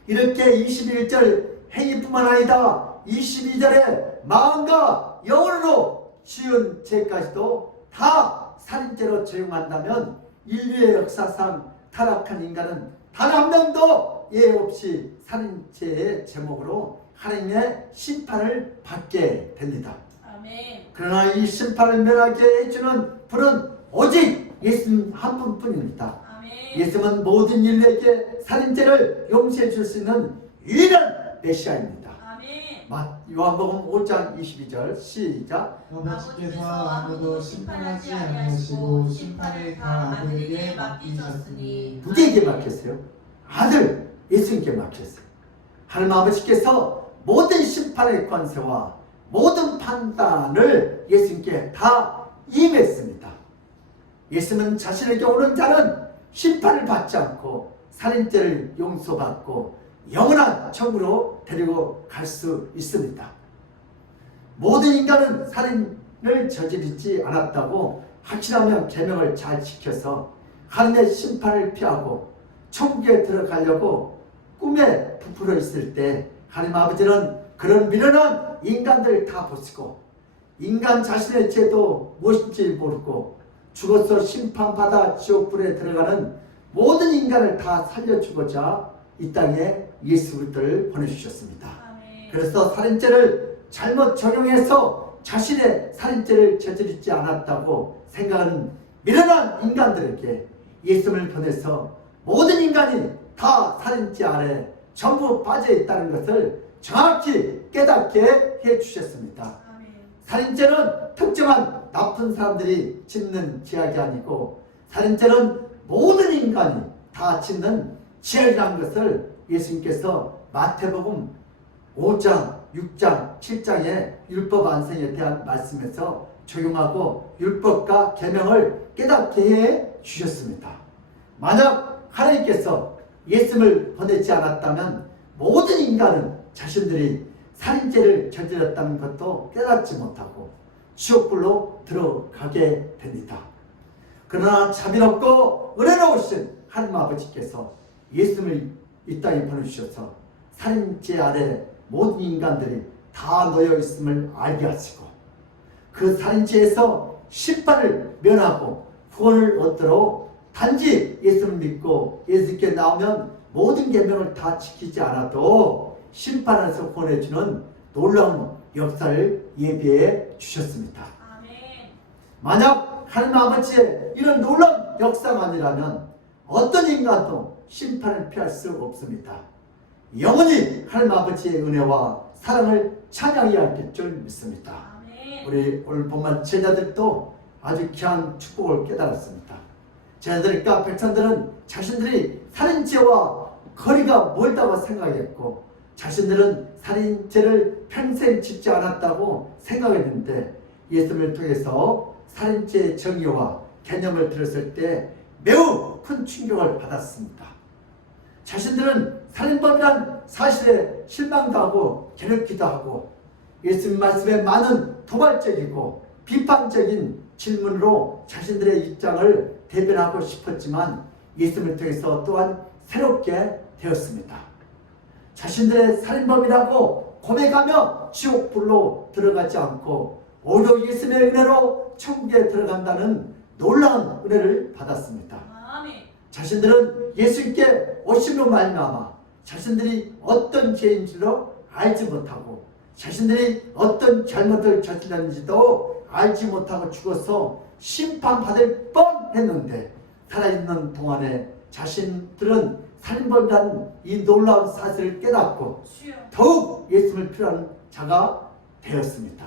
이렇게 21절 행위뿐만 아니라 22절에 마음과 영혼으로 지은 죄까지도 다 살인죄로 적용한다면 인류의 역사상 타락한 인간은 단 한 명도 예외 없이 살인죄의 제목으로 하나님의 심판을 받게 됩니다. 아멘. 그러나 이 심판을 면하게 해주는 분은 오직 예수님 한 분뿐입니다. 아멘. 예수님은 모든 인류에게 살인죄를 용서해 줄 수 있는 유일한 메시아입니다. 아멘. 요한복음 5장 22절 시작. 아버지께서 아무도 심판하지 아니하시고 심판을 다 아들에게 맡기셨으니. 누구에게 맡겼어요? 아들 예수님께 맡겼어요. 하나님 아버지께서 모든 심판의 권세와 모든 판단을 예수님께 다 임했습니다. 예수님은 자신에게 오는 자는 심판을 받지 않고 살인죄를 용서받고 영원한 천국으로 데리고 갈 수 있습니다. 모든 인간은 살인을 저지르지 않았다고 확신하면 계명을 잘 지켜서 하나님의 심판을 피하고 천국에 들어가려고 꿈에 부풀어 있을 때 하나님 아버지는 그런 미련한 인간들을 다 보시고 인간 자신의 죄도 무엇인지 모르고 죽어서 심판받아 지옥불에 들어가는 모든 인간을 다 살려주고자 이 땅에 예수 그리스도를 보내주셨습니다. 아멘. 그래서 살인죄를 잘못 적용해서 자신의 살인죄를 저지르지 않았다고 생각하는 미련한 인간들에게 예수님을 보내서 모든 인간이 다 살인죄 아래 전부 빠져 있다는 것을 정확히 깨닫게 해주셨습니다. 아멘. 살인죄는 특정한 나쁜 사람들이 짓는 죄악이 아니고 살인죄는 모든 인간이 다 짓는 죄악이라는 것을 예수님께서 마태복음 5장, 6장, 7장의 율법 안생에 대한 말씀에서 적용하고 율법과 계명을 깨닫게 해 주셨습니다. 만약 하나님께서 예수님을 보내지 않았다면 모든 인간은 자신들이 살인죄를 저질렀다는 것도 깨닫지 못하고 지옥불로 들어가게 됩니다. 그러나 자비롭고 은혜로우신 하나님 아버지께서 예수님을 이 땅에 보내주셔서 살인죄 아래 모든 인간들이 다 놓여 있음을 알게 하시고 그 살인죄에서 심판을 면하고 구원을 얻도록 단지 예수를 믿고 예수께 나오면 모든 계명을 다 지키지 않아도 심판에서 구원해주는 놀라운 역사를 예비해 주셨습니다. 아멘. 만약 하나님 아버지의 이런 놀라운 역사만이라면 어떤 인간도 심판을 피할 수 없습니다. 영원히 하나님 아버지의 은혜와 사랑을 찬양해야 할 줄 믿습니다. 아멘. 우리 오늘 본문 제자들도 아주 귀한 축복을 깨달았습니다. 제자들과 백성들은 자신들이 살인죄와 거리가 멀다고 생각했고 자신들은 살인죄를 평생 짓지 않았다고 생각했는데 예수님을 통해서 살인죄의 정의와 개념을 들었을 때 매우 큰 충격을 받았습니다. 자신들은 살인범이란 사실에 실망도 하고 괴롭기도 하고 예수님 말씀에 많은 도발적이고 비판적인 질문으로 자신들의 입장을 대변하고 싶었지만 예수님을 통해서 또한 새롭게 되었습니다. 자신들의 살인범이라고 고백하며 지옥불로 들어가지 않고 오히려 예수님의 은혜로 천국에 들어간다는 놀라운 은혜를 받았습니다. 자신들은 예수님께 오심으로 말미암아 자신들이 어떤 죄인지도 알지 못하고 자신들이 어떤 잘못을 저질렀는지도 알지 못하고 죽어서 심판받을 뻔했는데 살아있는 동안에 자신들은 살인범이라는 이 놀라운 사실을 깨닫고 더욱 예수님을 필요한 자가 되었습니다.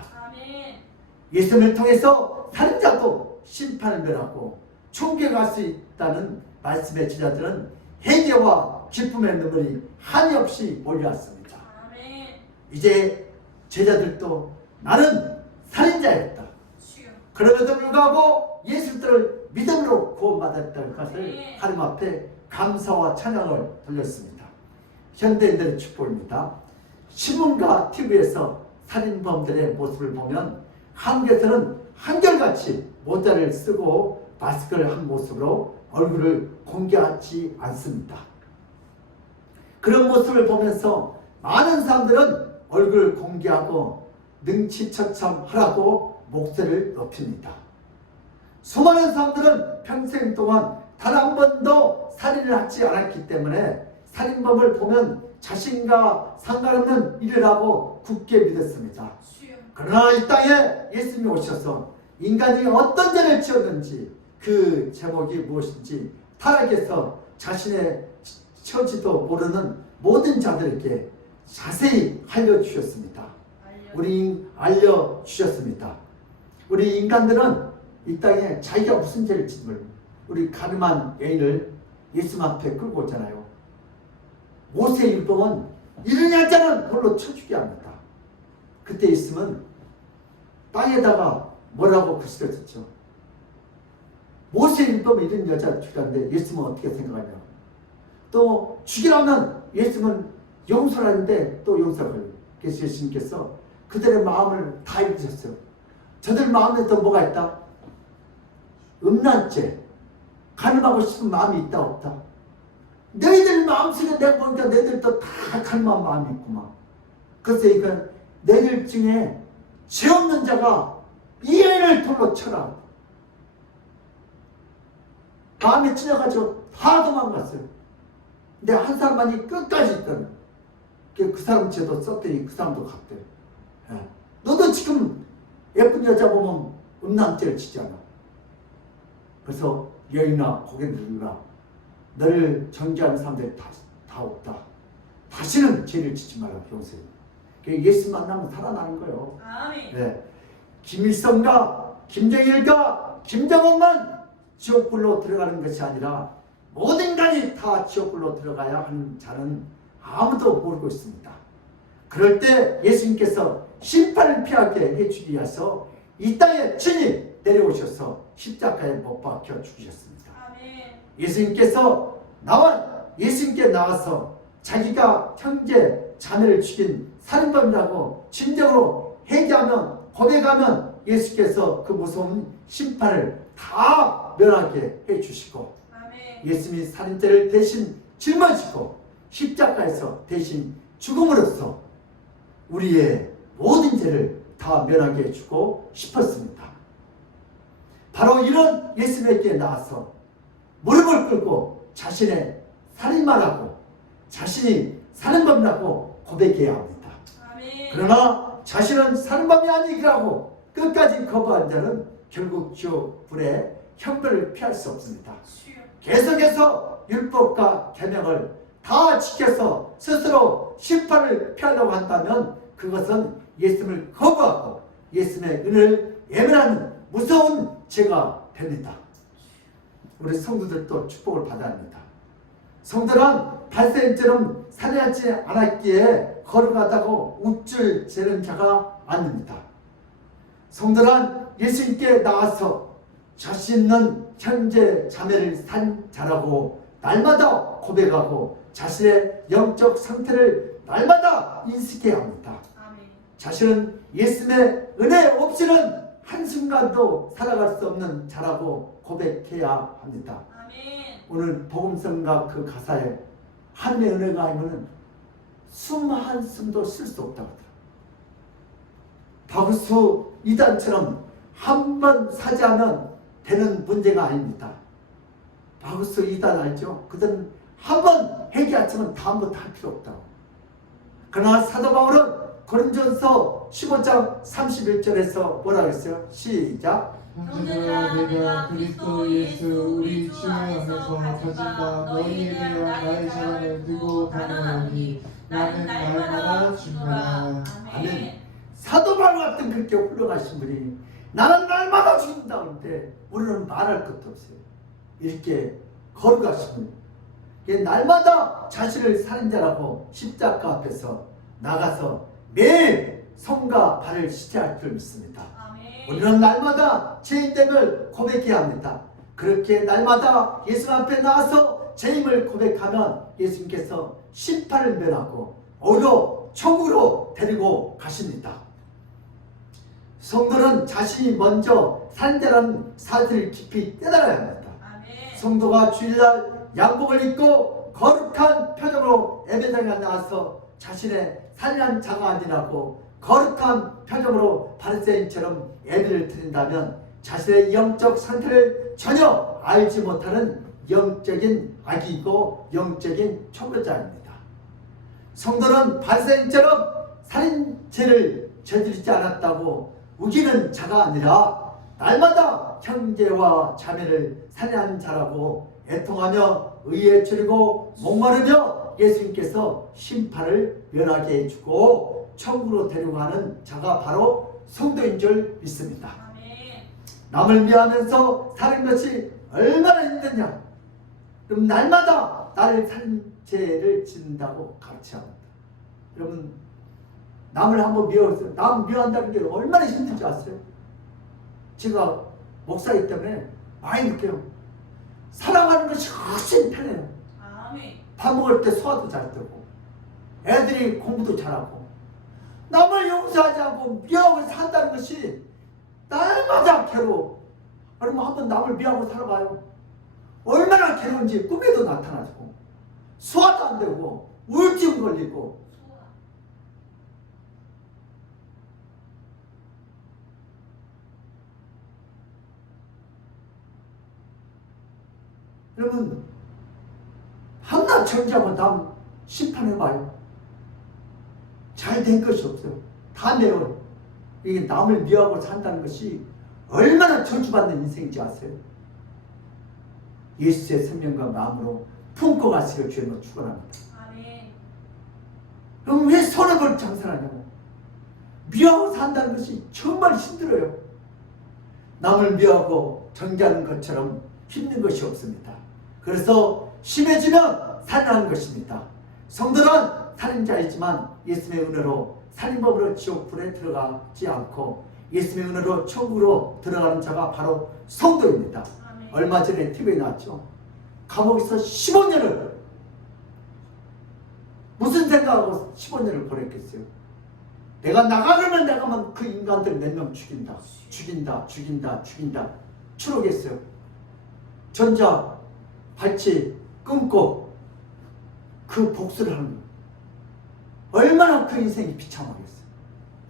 예수님을 통해서 살인자도 심판을 면하고 천국에 갈 수 있다는 말씀의 제자들은 회개와 기쁨의 눈물이 한이 없이 몰려왔습니다. 이제 제자들도 나는 살인자였다. 그럼에도 불구하고 예수님을 믿음으로 구원받았다는 것을 하나님 앞에 감사와 찬양을 돌렸습니다. 현대인들의 축복입니다. 신문과 TV에서 살인범들의 모습을 보면 한국에서는 한결같이 모자를 쓰고 마스크를 한 모습으로 얼굴을 공개하지 않습니다. 그런 모습을 보면서 많은 사람들은 얼굴을 공개하고 능치처참하라고 목소리를 높입니다. 수많은 사람들은 평생 동안 단 한 번도 살인을 하지 않았기 때문에 살인범을 보면 자신과 상관없는 일을 하고 굳게 믿었습니다. 그러나 이 땅에 예수님이 오셔서 인간이 어떤 죄를 지었는지 그 제목이 무엇인지 타락해서 자신의 처지도 모르는 모든 자들에게 자세히 알려주셨습니다. 알려주셨습니다. 우리 인간들은 이 땅에 자기가 무슨 죄를 짓는 우리 가늠한 여인을 예수님 앞에 끌고 오잖아요. 모세 율법은 이르냐 자는 돌로 쳐 죽게 합니다. 그때 있으면 땅에다가 뭐라고 글씨를 썼죠. 모세 율법은 이런 여자 죽였는데 예수님은 어떻게 생각하냐. 또 죽이라면 예수님은 용서를 하는데 또 용서를. 그래서 예수님께서 그들의 마음을 다 읽으셨어요. 저들 마음에 또 뭐가 있다? 음란죄, 가늠하고 싶은 마음이 있다 없다? 너희들 마음속에 내가 보니까 너희들도 다 가늠한 마음이 있구만. 그래서 이건 너희들 중에 죄 없는 자가 이 애를 돌로 쳐라. 마음에 찔려가지고 다 도망갔어요. 근데 한 사람만이 끝까지 있거든. 그 사람 죄도 썼더니 그 사람도 갔대. 너도 지금 예쁜 여자 보면 음란죄를 치잖아. 그래서 여인아 고개 들으라. 너를 정죄하는 사람들이 다 없다. 다시는 죄를 짓지 마라. 평생. 예수 만나면 살아나는 거예요. 네. 김일성과 김정일과 김정은만 지옥불로 들어가는 것이 아니라 모든 인간이 다 지옥불로 들어가야 하는 자는 아무도 모르고 있습니다. 그럴 때 예수님께서 심판을 피하게 해주기 위해서 이 땅에 친히 내려오셔서 십자가에 못 박혀 죽으셨습니다. 예수님께서 예수님께 나와서 자기가 형제 자매를 죽인 살인범이라고 진정으로 회개하면 고백하면 예수께서 그 무서운 심판을 다 면하게 해주시고 예수님이 살인죄를 대신 짊어지고 십자가에서 대신 죽음으로써 우리의 모든 죄를 다 면하게 해주고 싶었습니다. 바로 이런 예수님께 나와서 무릎을 꿇고 자신의 살인만 하고 자신이 살인범이라고 고백해야 합니다. 그러나 자신은 살인범이 아니라고 끝까지 거부한 자는 결국 지옥 불의 형벌을 피할 수 없습니다. 계속해서 율법과 계명을 다 지켜서 스스로 심판을 피하려고 한다면 그것은 예수님을 거부하고 예수님의 은혜를 예면하는 무서운 죄가 됩니다. 우리 성도들도 축복을 받아야 합니다. 성도는 발생처럼 살인하지 않았기에 거룩하다고 우쭐 재는 자가 아닙니다. 성도는 예수님께 나와서 자신 있는 형제 자매를 산 자라고 날마다 고백하고 자신의 영적 상태를 날마다 인식해야 합니다. 자신은 예수님의 은혜 없이는 한순간도 살아갈 수 없는 자라고 고백해야 합니다. 아멘. 오늘 복음성가 그 가사에 하나님의 은혜가 아니면 숨 한숨도 쉴 수 없다고 하더라고요. 바구스 이단처럼 한 번 사죄하면 되는 문제가 아닙니다. 바구스 이단 알죠? 그들은 한 번 회개하면 다음부터 할 필요 없다고. 그러나 사도 바울은 고린전서 15장 31절에서 뭐라고 했어요? 시작. 형제들아 내가 그리스도 예수 우리 주 안에서 가진 바 너희에 대한 나의 자랑을 두고 단언하니 나는 날마다 죽노라. 아멘. 사도 바울 같은 그렇게 훌륭하신 분이 나는 날마다 죽는다 그러는데 우리는 말할 것도 없어요. 이렇게 거룩하신 분. 날마다 자신을 살인자라고 십자가 앞에서 나가서 매일 손과 발을 씻어야 할 줄 믿습니다. 아멘. 우리는 날마다 죄인됨을 고백해야 합니다. 그렇게 날마다 예수 앞에 나와서 죄임을 고백하면 예수님께서 심판을 면하고 오히려 천국으로 데리고 가십니다. 성도는 자신이 먼저 살인자라는 사실을 깊이 깨달아야 합니다. 아멘. 성도가 주일날 양복을 입고 거룩한 표정으로 예배당에 나와서 자신의 살인한 자가 아니라고 거룩한 표정으로 바리새인처럼 예배를 드린다면 자신의 영적 상태를 전혀 알지 못하는 영적인 악이고 영적인 초보자입니다. 성도는 바리새인처럼 살인죄를 저지르지 않았다고 우기는 자가 아니라 날마다 형제와 자매를 살인하는 자라고 애통하며 의에 줄이고 목마르며 예수님께서 심판을 면하게 해주고 천국으로 데려가는 자가 바로 성도인 줄 믿습니다. 아멘. 남을 미워하면서 사는 것이 얼마나 힘드냐. 그럼 날마다 나를 살인죄를 짓는다고 가르쳐야 합니다. 여러분 남을 한번 미워해서 남 미워한다는 게 얼마나 힘든지 아세요? 제가 목사이기 때문에 많이 느껴요. 사랑하는 것이 훨씬 편해요. 아멘. 밥 먹을 때 소화도 잘 되고 애들이 공부도 잘하고 남을 용서하지 않고 미워하고 산다는 것이 날마다 괴로워. 그러면 한번 남을 미워하고 살아봐요. 얼마나 괴로운지 꿈에도 나타나고 소화도 안 되고 우울증 걸리고. 소아. 여러분 한낱 정지하고 남 심판해봐요. 잘 된 것이 없어요. 다 매워요. 이게 남을 미워하고 산다는 것이 얼마나 저주받는 인생인지 아세요? 예수의 생명과 마음으로 품고 가시길 주님은 축원합니다. 아멘. 그럼 왜 손해 볼 장사하냐고. 미워하고 산다는 것이 정말 힘들어요. 남을 미워하고 정죄하는 것처럼 힘든 것이 없습니다. 그래서 심해지면 살인하는 것입니다. 성도는 살인자이지만 예수님의 은혜로 살인범으로 지옥불에 들어가지 않고 예수님의 은혜로 천국으로 들어가는 자가 바로 성도입니다. 아멘. 얼마 전에 TV에 나왔죠. 감옥에서 15년을 무슨 생각하고 15년을 보냈겠어요? 내가 나가려면 내가만 그 인간들 몇 명 죽인다. 추록했어요. 전자 발치 끊고 그 복수를 하는 거예요. 얼마나 그 인생이 비참하겠어요.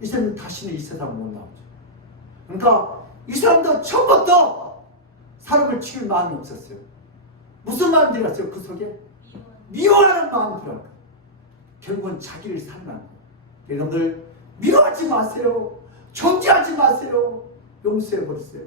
이 사람은 다시는 이 세상 못 나오죠. 그러니까 이 사람도 처음부터 사람을 죽일 마음이 없었어요. 무슨 마음이 들었어요? 그 속에? 미워하는 마음이 들어요. 결국은 자기를 살인하는 거예요. 여러분들 미워하지 마세요. 정죄하지 마세요. 용서해버리세요.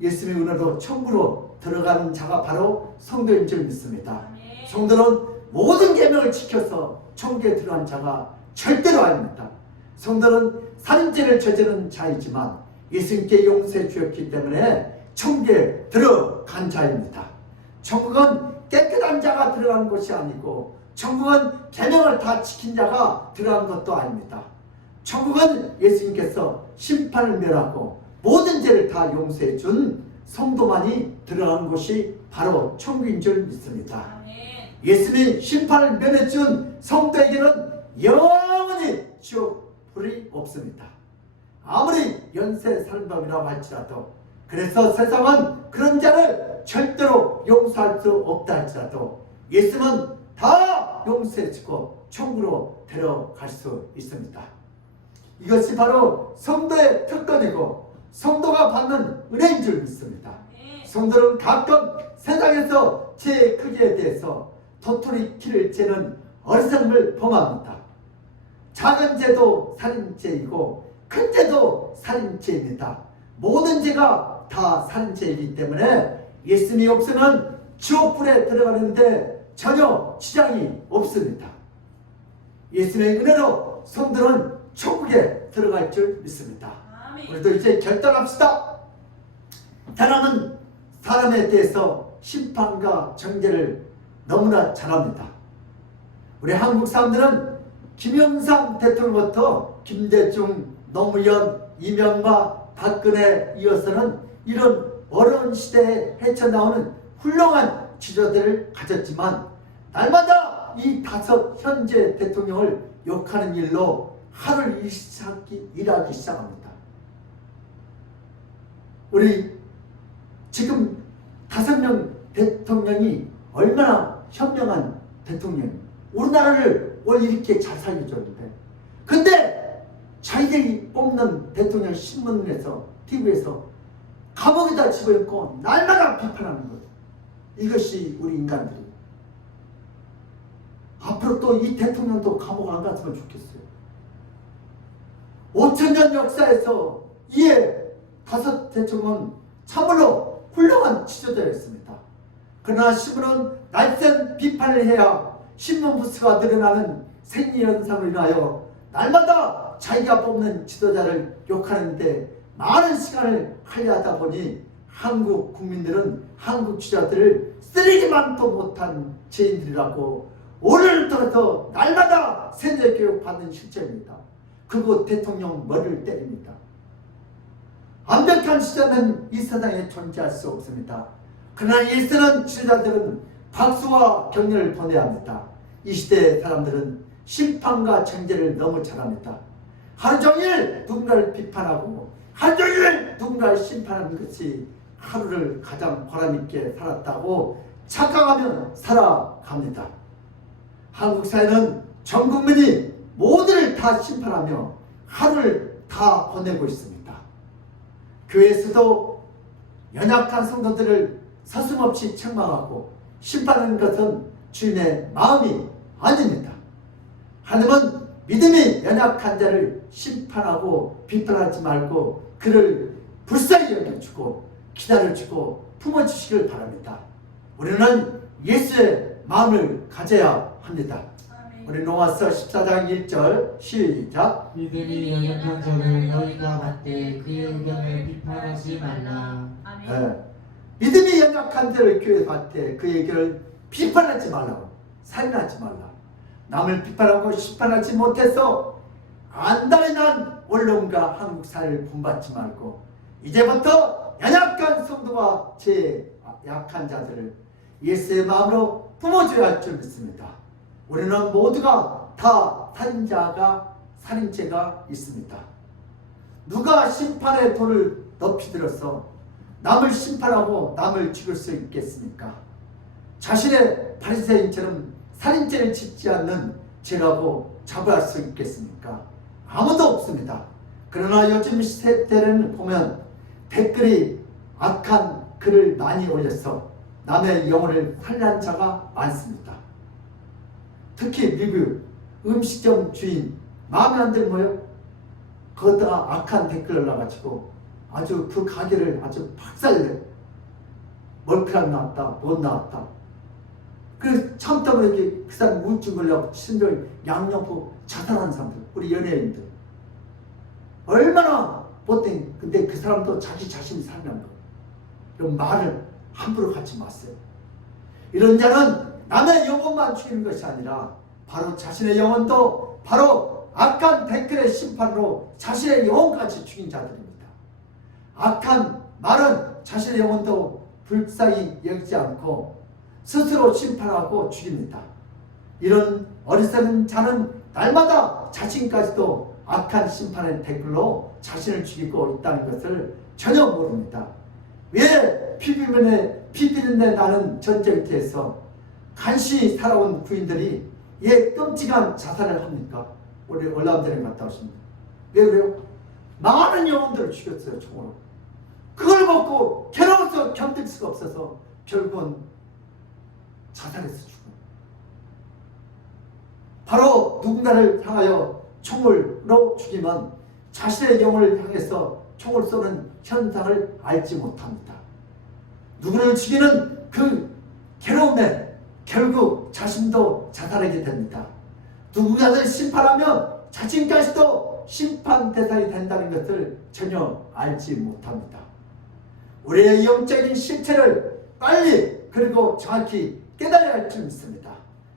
예수님의 은혜로 천국으로 들어가는 자가 바로 성도인 줄 믿습니다. 아멘. 성도는 모든 계명을 지켜서 천국에 들어간 자가 절대로 아닙니다. 성도는 살인죄를 저지른 자이지만 예수님께 용서해 주었기 때문에 천국에 들어간 자입니다. 천국은 깨끗한 자가 들어간 곳이 아니고 천국은 계명을 다 지킨 자가 들어간 것도 아닙니다. 천국은 예수님께서 심판을 멸하고 모든 죄를 다 용서해 준 성도만이 들어간 곳이 바로 천국인 줄 믿습니다. 아멘. 예수님이 심판을 면해 준 성도에게는 영원히 지옥 불이 없습니다. 아무리 연쇄 살인범이라고 할지라도, 그래서 세상은 그런 자를 절대로 용서할 수 없다 할지라도 예수님은 다 용서해주고 천국으로 데려갈 수 있습니다. 이것이 바로 성도의 특권이고 성도가 받는 은혜인 줄 믿습니다. 성도는 가끔 세상에서 죄의 크기에 대해서 도토리 키를 재는 어리석음을 범합니다. 작은 죄도 살인죄이고 큰 죄도 살인죄입니다. 모든 죄가 다 살인죄이기 때문에 예수님이 없으면 지옥불에 들어가는데 전혀 지장이 없습니다. 예수님의 은혜로 성도는 천국에 들어갈 줄 믿습니다. 우리도 이제 결단합시다. 사람은 사람에 대해서 심판과 정죄를 너무나 잘합니다. 우리 한국 사람들은 김영삼 대통령부터 김대중, 노무현, 이명박, 박근혜 이어서는 이런 어려운 시대에 헤쳐나오는 훌륭한 지도자들을 가졌지만 날마다 이 5 현재 대통령을 욕하는 일로 하루를 일하기 시작합니다. 우리 지금 5명 대통령이 얼마나 현명한 대통령, 우리나라를 원래 이렇게 잘 살려줬는데, 근데 자기들이 뽑는 대통령 신문에서 TV에서 감옥에다 집어넣고 날마다 비판하는 거예요. 이것이 우리 인간들이. 앞으로 또 이 대통령도 감옥 안 갔으면 좋겠어요. 5000년 역사에서 이에 5 대통령은 참으로 훌륭한 지도자였습니다. 그러나 신문은 날쌘 비판을 해야 신문 부수가 늘어나는 생리현상을 인하여 날마다 자기가 뽑는 지도자를 욕하는데 많은 시간을 할애하다 보니 한국 국민들은 한국 지도자들을 쓰레기만도 못한 죄인들이라고 오늘부터 날마다 세뇌교육 받는 실정입니다. 그리고 대통령 머리를 때립니다. 완벽한 지도자는 이 세상에 존재할 수 없습니다. 그러나 일쓰는 지도자들은 박수와 격려를 보내야 합니다. 이 시대의 사람들은 심판과 정죄를 너무 잘합니다. 하루 종일 누군가를 비판하고 하루 종일 누군가를 심판하는 것이 하루를 가장 보람있게 살았다고 착각하며 살아갑니다. 한국 사회는 전 국민이 모두를 다 심판하며 하루를 다 보내고 있습니다. 교회에서도 연약한 성도들을 서슴없이 책망하고 심판하는 것은 주님의 마음이 아닙니다. 하나님은 믿음이 연약한 자를 심판하고 비판하지 말고 그를 불쌍히 여겨주고 기다려주고 품어주시길 바랍니다. 우리는 예수의 마음을 가져야 합니다. 우리 로마서 14장 1절 시작. 믿음이 연약한 자를 너희가 받되 그의 의견을 비판하지 말라. 네. 믿음이 연약한 자를 교회에 받되 그의 의견을 비판하지 말라고. 살인하지 말라. 남을 비판하고 심판하지 못해서 안달이 난 언론과 한국 사회를 본받지 말고 이제부터 연약한 성도와 제 약한 자들을 예수의 마음으로 품어줘야 할 줄 믿습니다. 우리는 모두가 다 살인죄가 있습니다. 누가 심판의 돌을 높이 들어서 남을 심판하고 남을 죽일 수 있겠습니까? 자신의 바리새인처럼 살인죄를 짓지 않는 죄라고 자부할 수 있겠습니까? 아무도 없습니다. 그러나 요즘 세대를 보면 댓글이 악한 글을 많이 올려서 남의 영혼을 살려한 자가 많습니다. 특히 리뷰, 음식점 주인 마음에 안 들면 거기다가 악한 댓글을 올라가지고 아주 그 가게를 아주 박살내. 머리카락 나왔다, 못 나왔다. 그래서 참다가 이렇게 그 사람 우울증 걸려고 심지어 양옆으로 자살하는 사람들, 우리 연예인들 얼마나 못된. 근데 그 사람도 자기 자신이 살려는 거예요. 이런 말을 함부로 하지 마세요. 이런 자는 남의 영혼만 죽이는 것이 아니라 바로 자신의 영혼도 바로 악한 댓글의 심판으로 자신의 영혼까지 죽인 자들입니다. 악한 말은 자신의 영혼도 불쌍히 여기지 않고 스스로 심판하고 죽입니다. 이런 어리석은 자는 날마다 자신까지도 악한 심판의 댓글로 자신을 죽이고 있다는 것을 전혀 모릅니다. 왜 피비린내 나는 전쟁터에서 간신히 살아온 부인들이 끔찍한 자살을 합니까? 우리 월남전에 갔다 오십니다. 왜 그래요? 많은 영혼들을 죽였어요, 총으로. 그걸 먹고 괴로워서 견딜 수가 없어서 결국은 자살해서 죽어요. 바로 누군가를 향하여 총으로 죽이면 자신의 영혼을 향해서 총을 쏘는 현상을 알지 못합니다. 누구를 죽이는 그 괴로움에 결국 자신도 자살하게 됩니다. 누군가를 심판하면 자신까지도 심판 대상이 된다는 것을 전혀 알지 못합니다. 우리의 영적인 실체를 빨리 그리고 정확히 깨달아야 할 줄 믿습니다.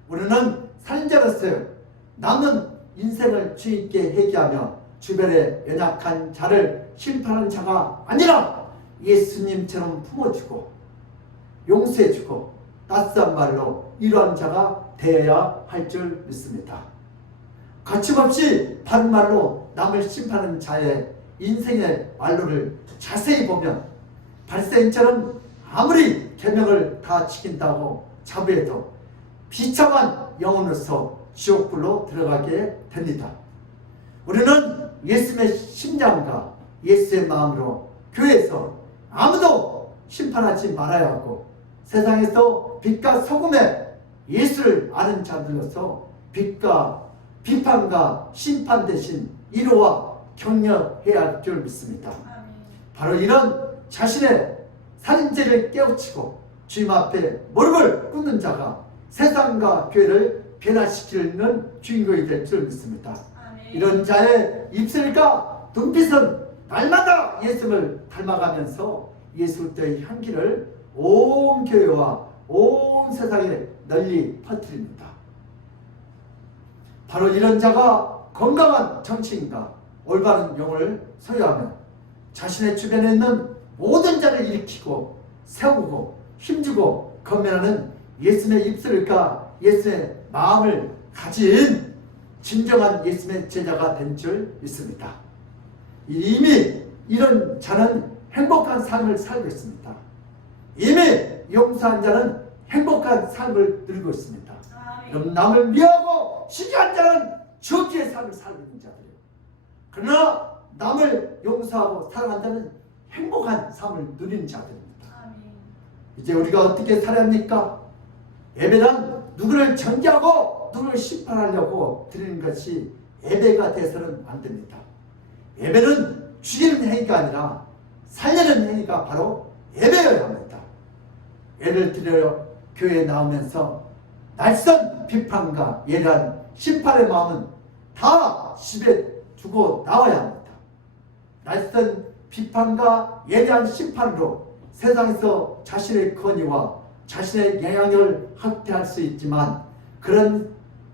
우리는 살인자로서 남은 인생을 주님께 회개하며 주변의 연약한 자를 심판하는 자가 아니라 예수님처럼 품어주고 용서해주고 따스한 말로 이러한 자가 되어야 할 줄 믿습니다. 거침없이 바른 말로 남을 심판하는 자의 인생의 말로를 자세히 보면 발생처럼 아무리 계명을 다 지킨다고 자부해도 비참한 영혼으로서 지옥불로 들어가게 됩니다. 우리는 예수의 심장과 예수의 마음으로 교회에서 아무도 심판하지 말아야 하고 세상에서 빛과 소금의 예수를 아는 자들로서 빛과 비판과 심판 대신 위로와 격려해야 할 줄 믿습니다. 바로 이런 자신의 살인죄를 깨우치고 주님 앞에 무릎을 꿇는 자가 세상과 교회를 변화시키는 주인공이 될 줄 믿습니다. 이런 자의 입술과 눈빛은 날마다 예수를 닮아가면서 예수의 향기를 온 교회와 온 세상에 널리 퍼뜨립니다. 바로 이런 자가 건강한 정치인과 올바른 영을 소유하며 자신의 주변에 있는 모든 자를 일으키고 세우고 힘주고 건면하는 예수의 입술과 예수의 마음을 가진 진정한 예수의 제자가 된 줄 믿습니다. 이미 이런 자는 행복한 삶을 살고 있습니다. 이미 용서한 자는 행복한 삶을 누리고 있습니다. 그럼 남을 미워하고 시기한 자는 저주의 삶을 살고 있는 자들이에요. 그러나 남을 용서하고 사랑한 자는 행복한 삶을 누리는 자들입니다. 이제 우리가 어떻게 살아야 합니까? 예배는 누구를 정죄하고 누구를 심판하려고 드리는 것이 예배가 돼서는 안 됩니다. 예배는 죽이는 행위가 아니라 살리는 행위가 바로 예배여야 합니다. 예를 들어 교회에 나오면서 날선 비판과 예리한 심판의 마음은 다 집에 두고 나와야 합니다. 날선 비판과 예리한 심판으로 세상에서 자신의 권위와 자신의 영향력을 확대할 수 있지만 그런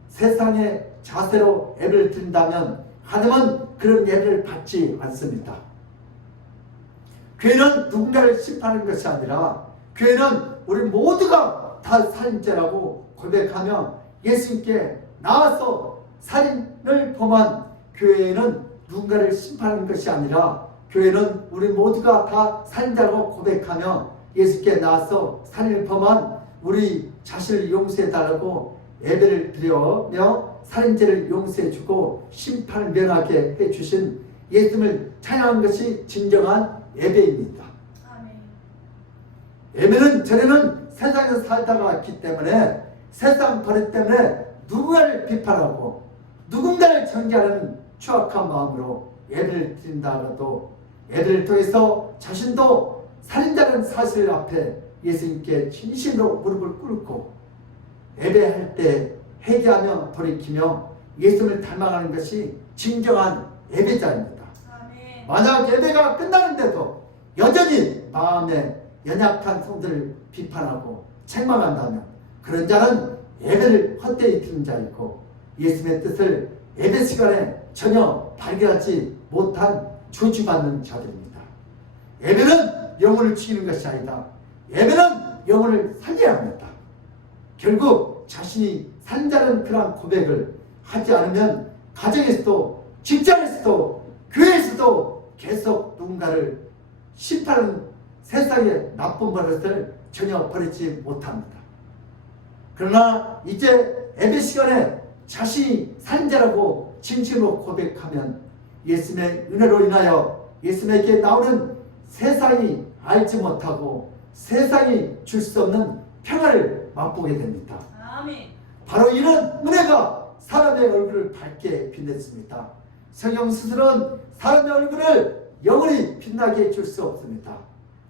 세상의 자세로 예배를 드린다면 하나님은 그런 예배를 받지 않습니다. 교회는 누군가를 심판하는 것이 아니라 교회는 우리 모두가 다 살인죄라고 고백하며 예수님께 나와서 살인을 범한 교회는 누군가를 심판하는 것이 아니라 교회는 우리 모두가 다 살인자라고 고백하며 예수께 나와서 살인을 범한 우리 자신을 용서해달라고 예배를 드리며 살인죄를 용서해주고 심판을 면하게 해주신 예수님을 찬양하는 것이 진정한 예배입니다. 예배는 전에는 세상에서 살다가 왔기 때문에 세상 버릇 때문에 누군가를 비판하고 누군가를 정죄하는 추악한 마음으로 예배를 드린다 하더라도 예배를 통해서 자신도 살인자라는 사실 앞에 예수님께 진심으로 무릎을 꿇고 예배할 때 회개하며 돌이키며 예수님을 닮아가는 것이 진정한 예배자입니다. 만약 예배가 끝나는데도 여전히 마음에 연약한 성들을 비판하고 책망한다면 그런 자는 예배를 헛되이 드린 자이고 예수님의 뜻을 예배 시간에 전혀 발견하지 못한 저주받는 자들입니다. 예배는 영혼을 죽이는 것이 아니다. 예배는 영혼을 살려야 합니다. 결국 자신이 살인자는 그런 고백을 하지 않으면 가정에서도 직장에서도 교회에서도 계속 누군가를 심판하는 세상의 나쁜 버릇을 전혀 버리지 못합니다. 그러나 이제 예배 시간에 자신이 살인자라고 진심으로 고백하면 예수님의 은혜로 인하여 예수님에게 나오는 세상이 알지 못하고 세상이 줄 수 없는 평화를 맛보게 됩니다. 아멘. 바로 이런 은혜가 사람의 얼굴을 밝게 빛냈습니다. 성령 스스로는 사람의 얼굴을 영원히 빛나게 해줄 수 없습니다.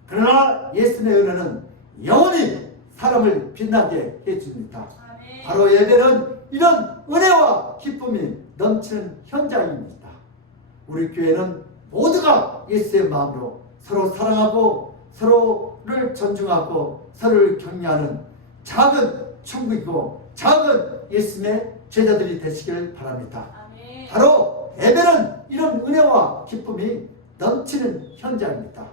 그러나 예수님의 은혜는 영원히 사람을 빛나게 해줍니다. 아멘. 바로 예배는 이런 은혜와 기쁨이 넘치는 현장입니다. 우리 교회는 모두가 예수의 마음으로 서로 사랑하고 서로를 존중하고 서로를 격려하는 작은 천국이고 작은 예수님의 제자들이 되시길 바랍니다. 아멘. 바로 예배는 이런 은혜와 기쁨이 넘치는 현장입니다.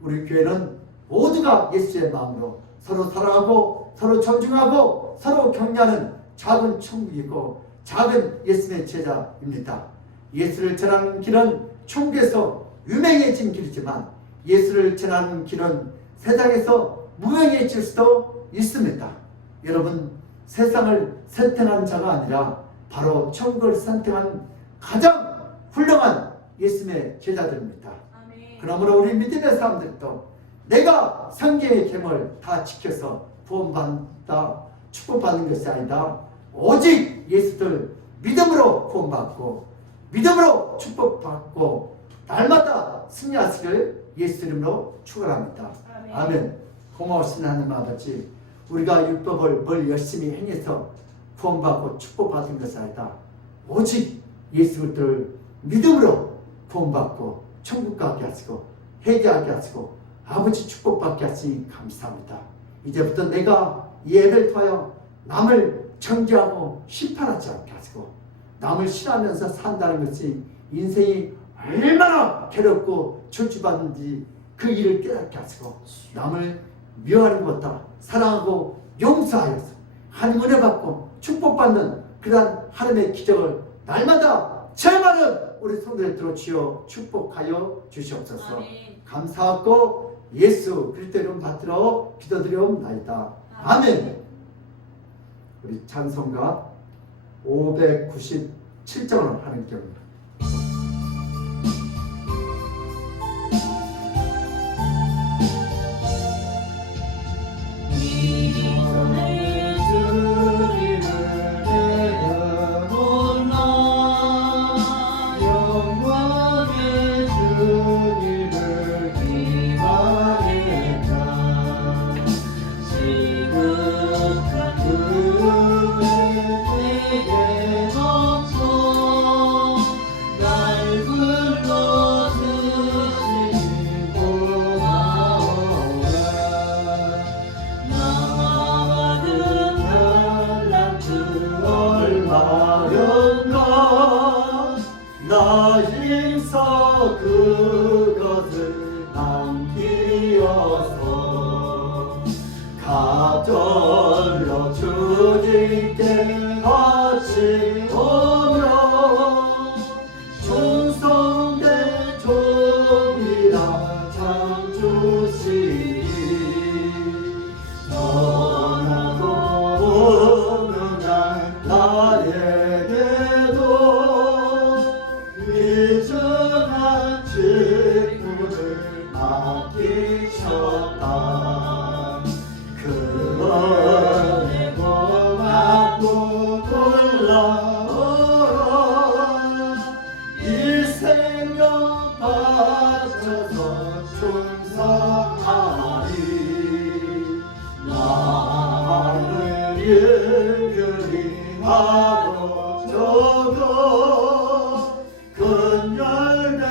우리 교회는 모두가 예수의 마음으로 서로 사랑하고 서로 존중하고 서로 격려하는 작은 천국이고 작은 예수님의 제자입니다. 예수를 전하는 길은 천국에서 유명해진 길이지만 예수를 전하는 길은 세상에서 무명해질 수도 있습니다. 여러분, 세상을 선택한 자가 아니라 바로 천국을 선택한 가장 훌륭한 예수님의 제자들입니다. 아멘. 그러므로 우리 믿음의 사람들도 내가 성경의 계명을 다 지켜서 구원받다 축복받는 것이 아니다. 오직 예수를 믿음으로 구원받고 믿음으로 축복받고 날마다 승리하시길 예수 이름으로 축원합니다. 아멘. 아멘. 고마우신 하나님 아버지, 우리가 율법을 뭘 열심히 행해서 구원받고 축복받은 것이 아니다. 오직 예수 그리스도를 믿음으로 구원받고 천국 가게 하시고 회개하게 하시고 아버지 축복받게 하시니 감사합니다. 이제부터 내가 이 예배를 통하여 남을 정죄하고 심판하지 않게 하시고 남을 싫어하면서 산다는 것이 인생이 얼마나 괴롭고 저주받는지 그 일을 깨닫게 하시고 남을 미워하는 것보다 사랑하고 용서하여서 하나님 은혜 받고 축복받는 그러한 하나님의 기적을 날마다 제일 많은 우리 성도들로 주여 축복하여 주시옵소서. 아멘. 감사하고 예수 그리스도 이름 받들어 기도드리옵나이다. 아멘. 우리 찬송가 597장을 하는 경우입니다. 나 힘써 그것을 남기어서 가절로 주님께 바치오며 충성된 종이라 참 주시니 전하고 오느냐 나에게도 일정한 직분을 맡기셨다. 그 은혜 고맙고 놀라워라. 이 생명 바쳐서 충성하리. 나를 일결이 하고 저도 큰 열매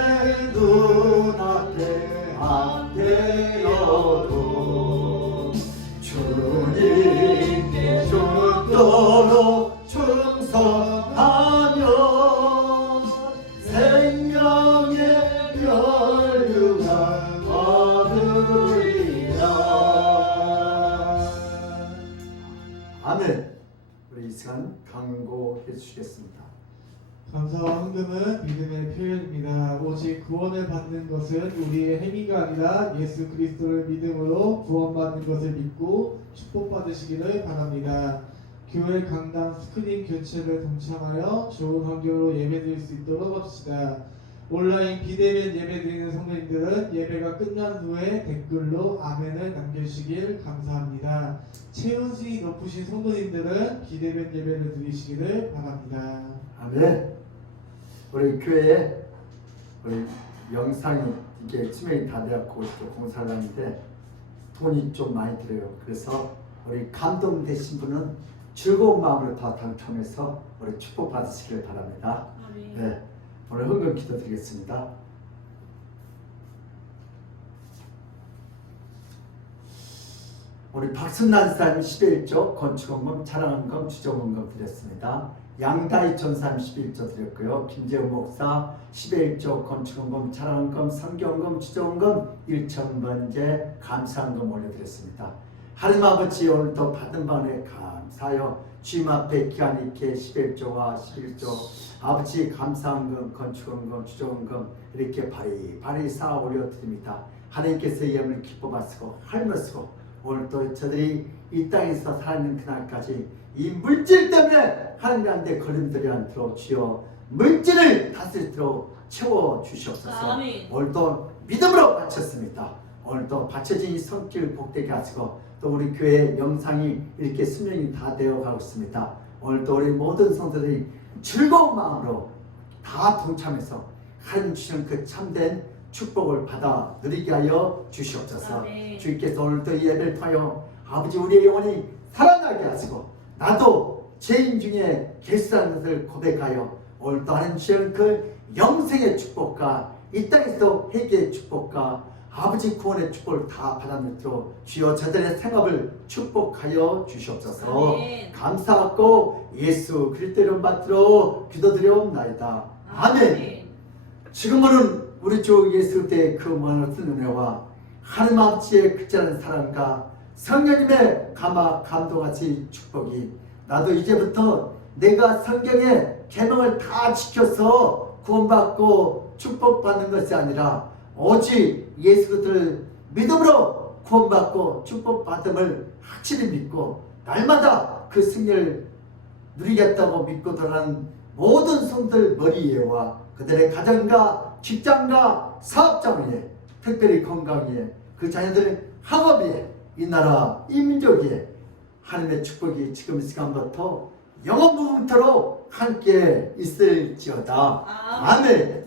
눈앞에 앞되어도 주님께 죽도록 충성하며 생명의 멸류관 얻으리라. 아멘. 우리 이 시간 강구해 주시겠습니다. 감사와 헌금은 믿음의 표현입니다. 오직 구원을 받는 것은 우리의 행위가 아니라 예수 그리스도를 믿음으로 구원받는 것을 믿고 축복받으시기를 바랍니다. 교회 강당 스크린 교체를 동참하여 좋은 환경으로 예배드릴 수 있도록 합시다. 온라인 비대면 예배드리는 성도님들은 예배가 끝난 후에 댓글로 아멘을 남겨주시길 감사합니다. 체온수위 높으신 성도님들은 비대면 예배를 드리시기를 바랍니다. 아멘. 우리 교회에 우리 영상이 이게 치명이 다 되었고 또 공사를 하는데 돈이 좀 많이 들어요. 그래서 우리 감동되신 분은 즐거운 마음으로 다 당첨해서 우리 축복 받으시길 바랍니다. 아멘. 네, 오늘 헌금 기도드리겠습니다. 우리 박순란 사님 11조, 건축헌금, 차량헌금, 주정헌금 드렸습니다. 양다희 전사님 11조 드렸고요. 김재훈 목사 11조, 건축헌금, 차량헌금, 성경헌금, 주정헌금, 1,000번째 감사헌금 올려드렸습니다. 하나님 아버지, 오늘도 받은 바에 감사하여 주님 앞에 기한 있게 11조와 11조 아버지 감사헌금, 건축헌금, 주정헌금 이렇게 바리바리 쌓아 올려드립니다. 하나님께서 이 영을 기뻐 받으시고 할머시고 오늘도 저들이 이 땅에서 살아있는 그날까지 이 물질 때문에 하나님한테 걸림돌이 않도록 주여 물질을 다스리도록 채워주시옵소서. 아멘. 오늘도 믿음으로 바쳤습니다. 오늘도 바쳐진 이 손길 복되게 하시고 또 우리 교회 영상이 이렇게 수명이 다 되어가고 있습니다. 오늘도 우리 모든 성도들이 즐거운 마음으로 다 동참해서 하나님 주시는 그 참된 축복을 받아 누리게 하여 주시옵소서. 아멘. 주께서 오늘도 이 예배를 통하여 아버지 우리의 영혼이 살아나게 하시고 나도 죄인 중에 계시라는 것을 고백하여 오늘도 하나님 주시는 그 영생의 축복과 이 땅에서도 회개의 축복과 아버지 구원의 축복을 다 받아 누리도록 주여 저들의 생업을 축복하여 주시옵소서. 아멘. 감사하고 예수 그리스도 이름 받들어 기도드려옵나이다. 아멘. 지금은 우리 주 예수 그리스도의 그 많은 은혜와 하나님 아버지의 극진한 사랑과 성령님의 감동같이 축복이 나도 이제부터 내가 성경의 계명을 다 지켜서 구원받고 축복받는 것이 아니라 오직 예수 그리스도를 믿음으로 구원받고 축복받음을 확실히 믿고 날마다 그 승리를 누리겠다고 믿고 돌아가는 모든 성들 머리에와 그들의 가정과 직장과 사업장 위에 특별히 건강 위에 그 자녀들의 학업 위에 이 나라 이 민족 위에 하나님의 축복이 지금 이 시간부터 영원부터로 함께 있을지어다. 아멘.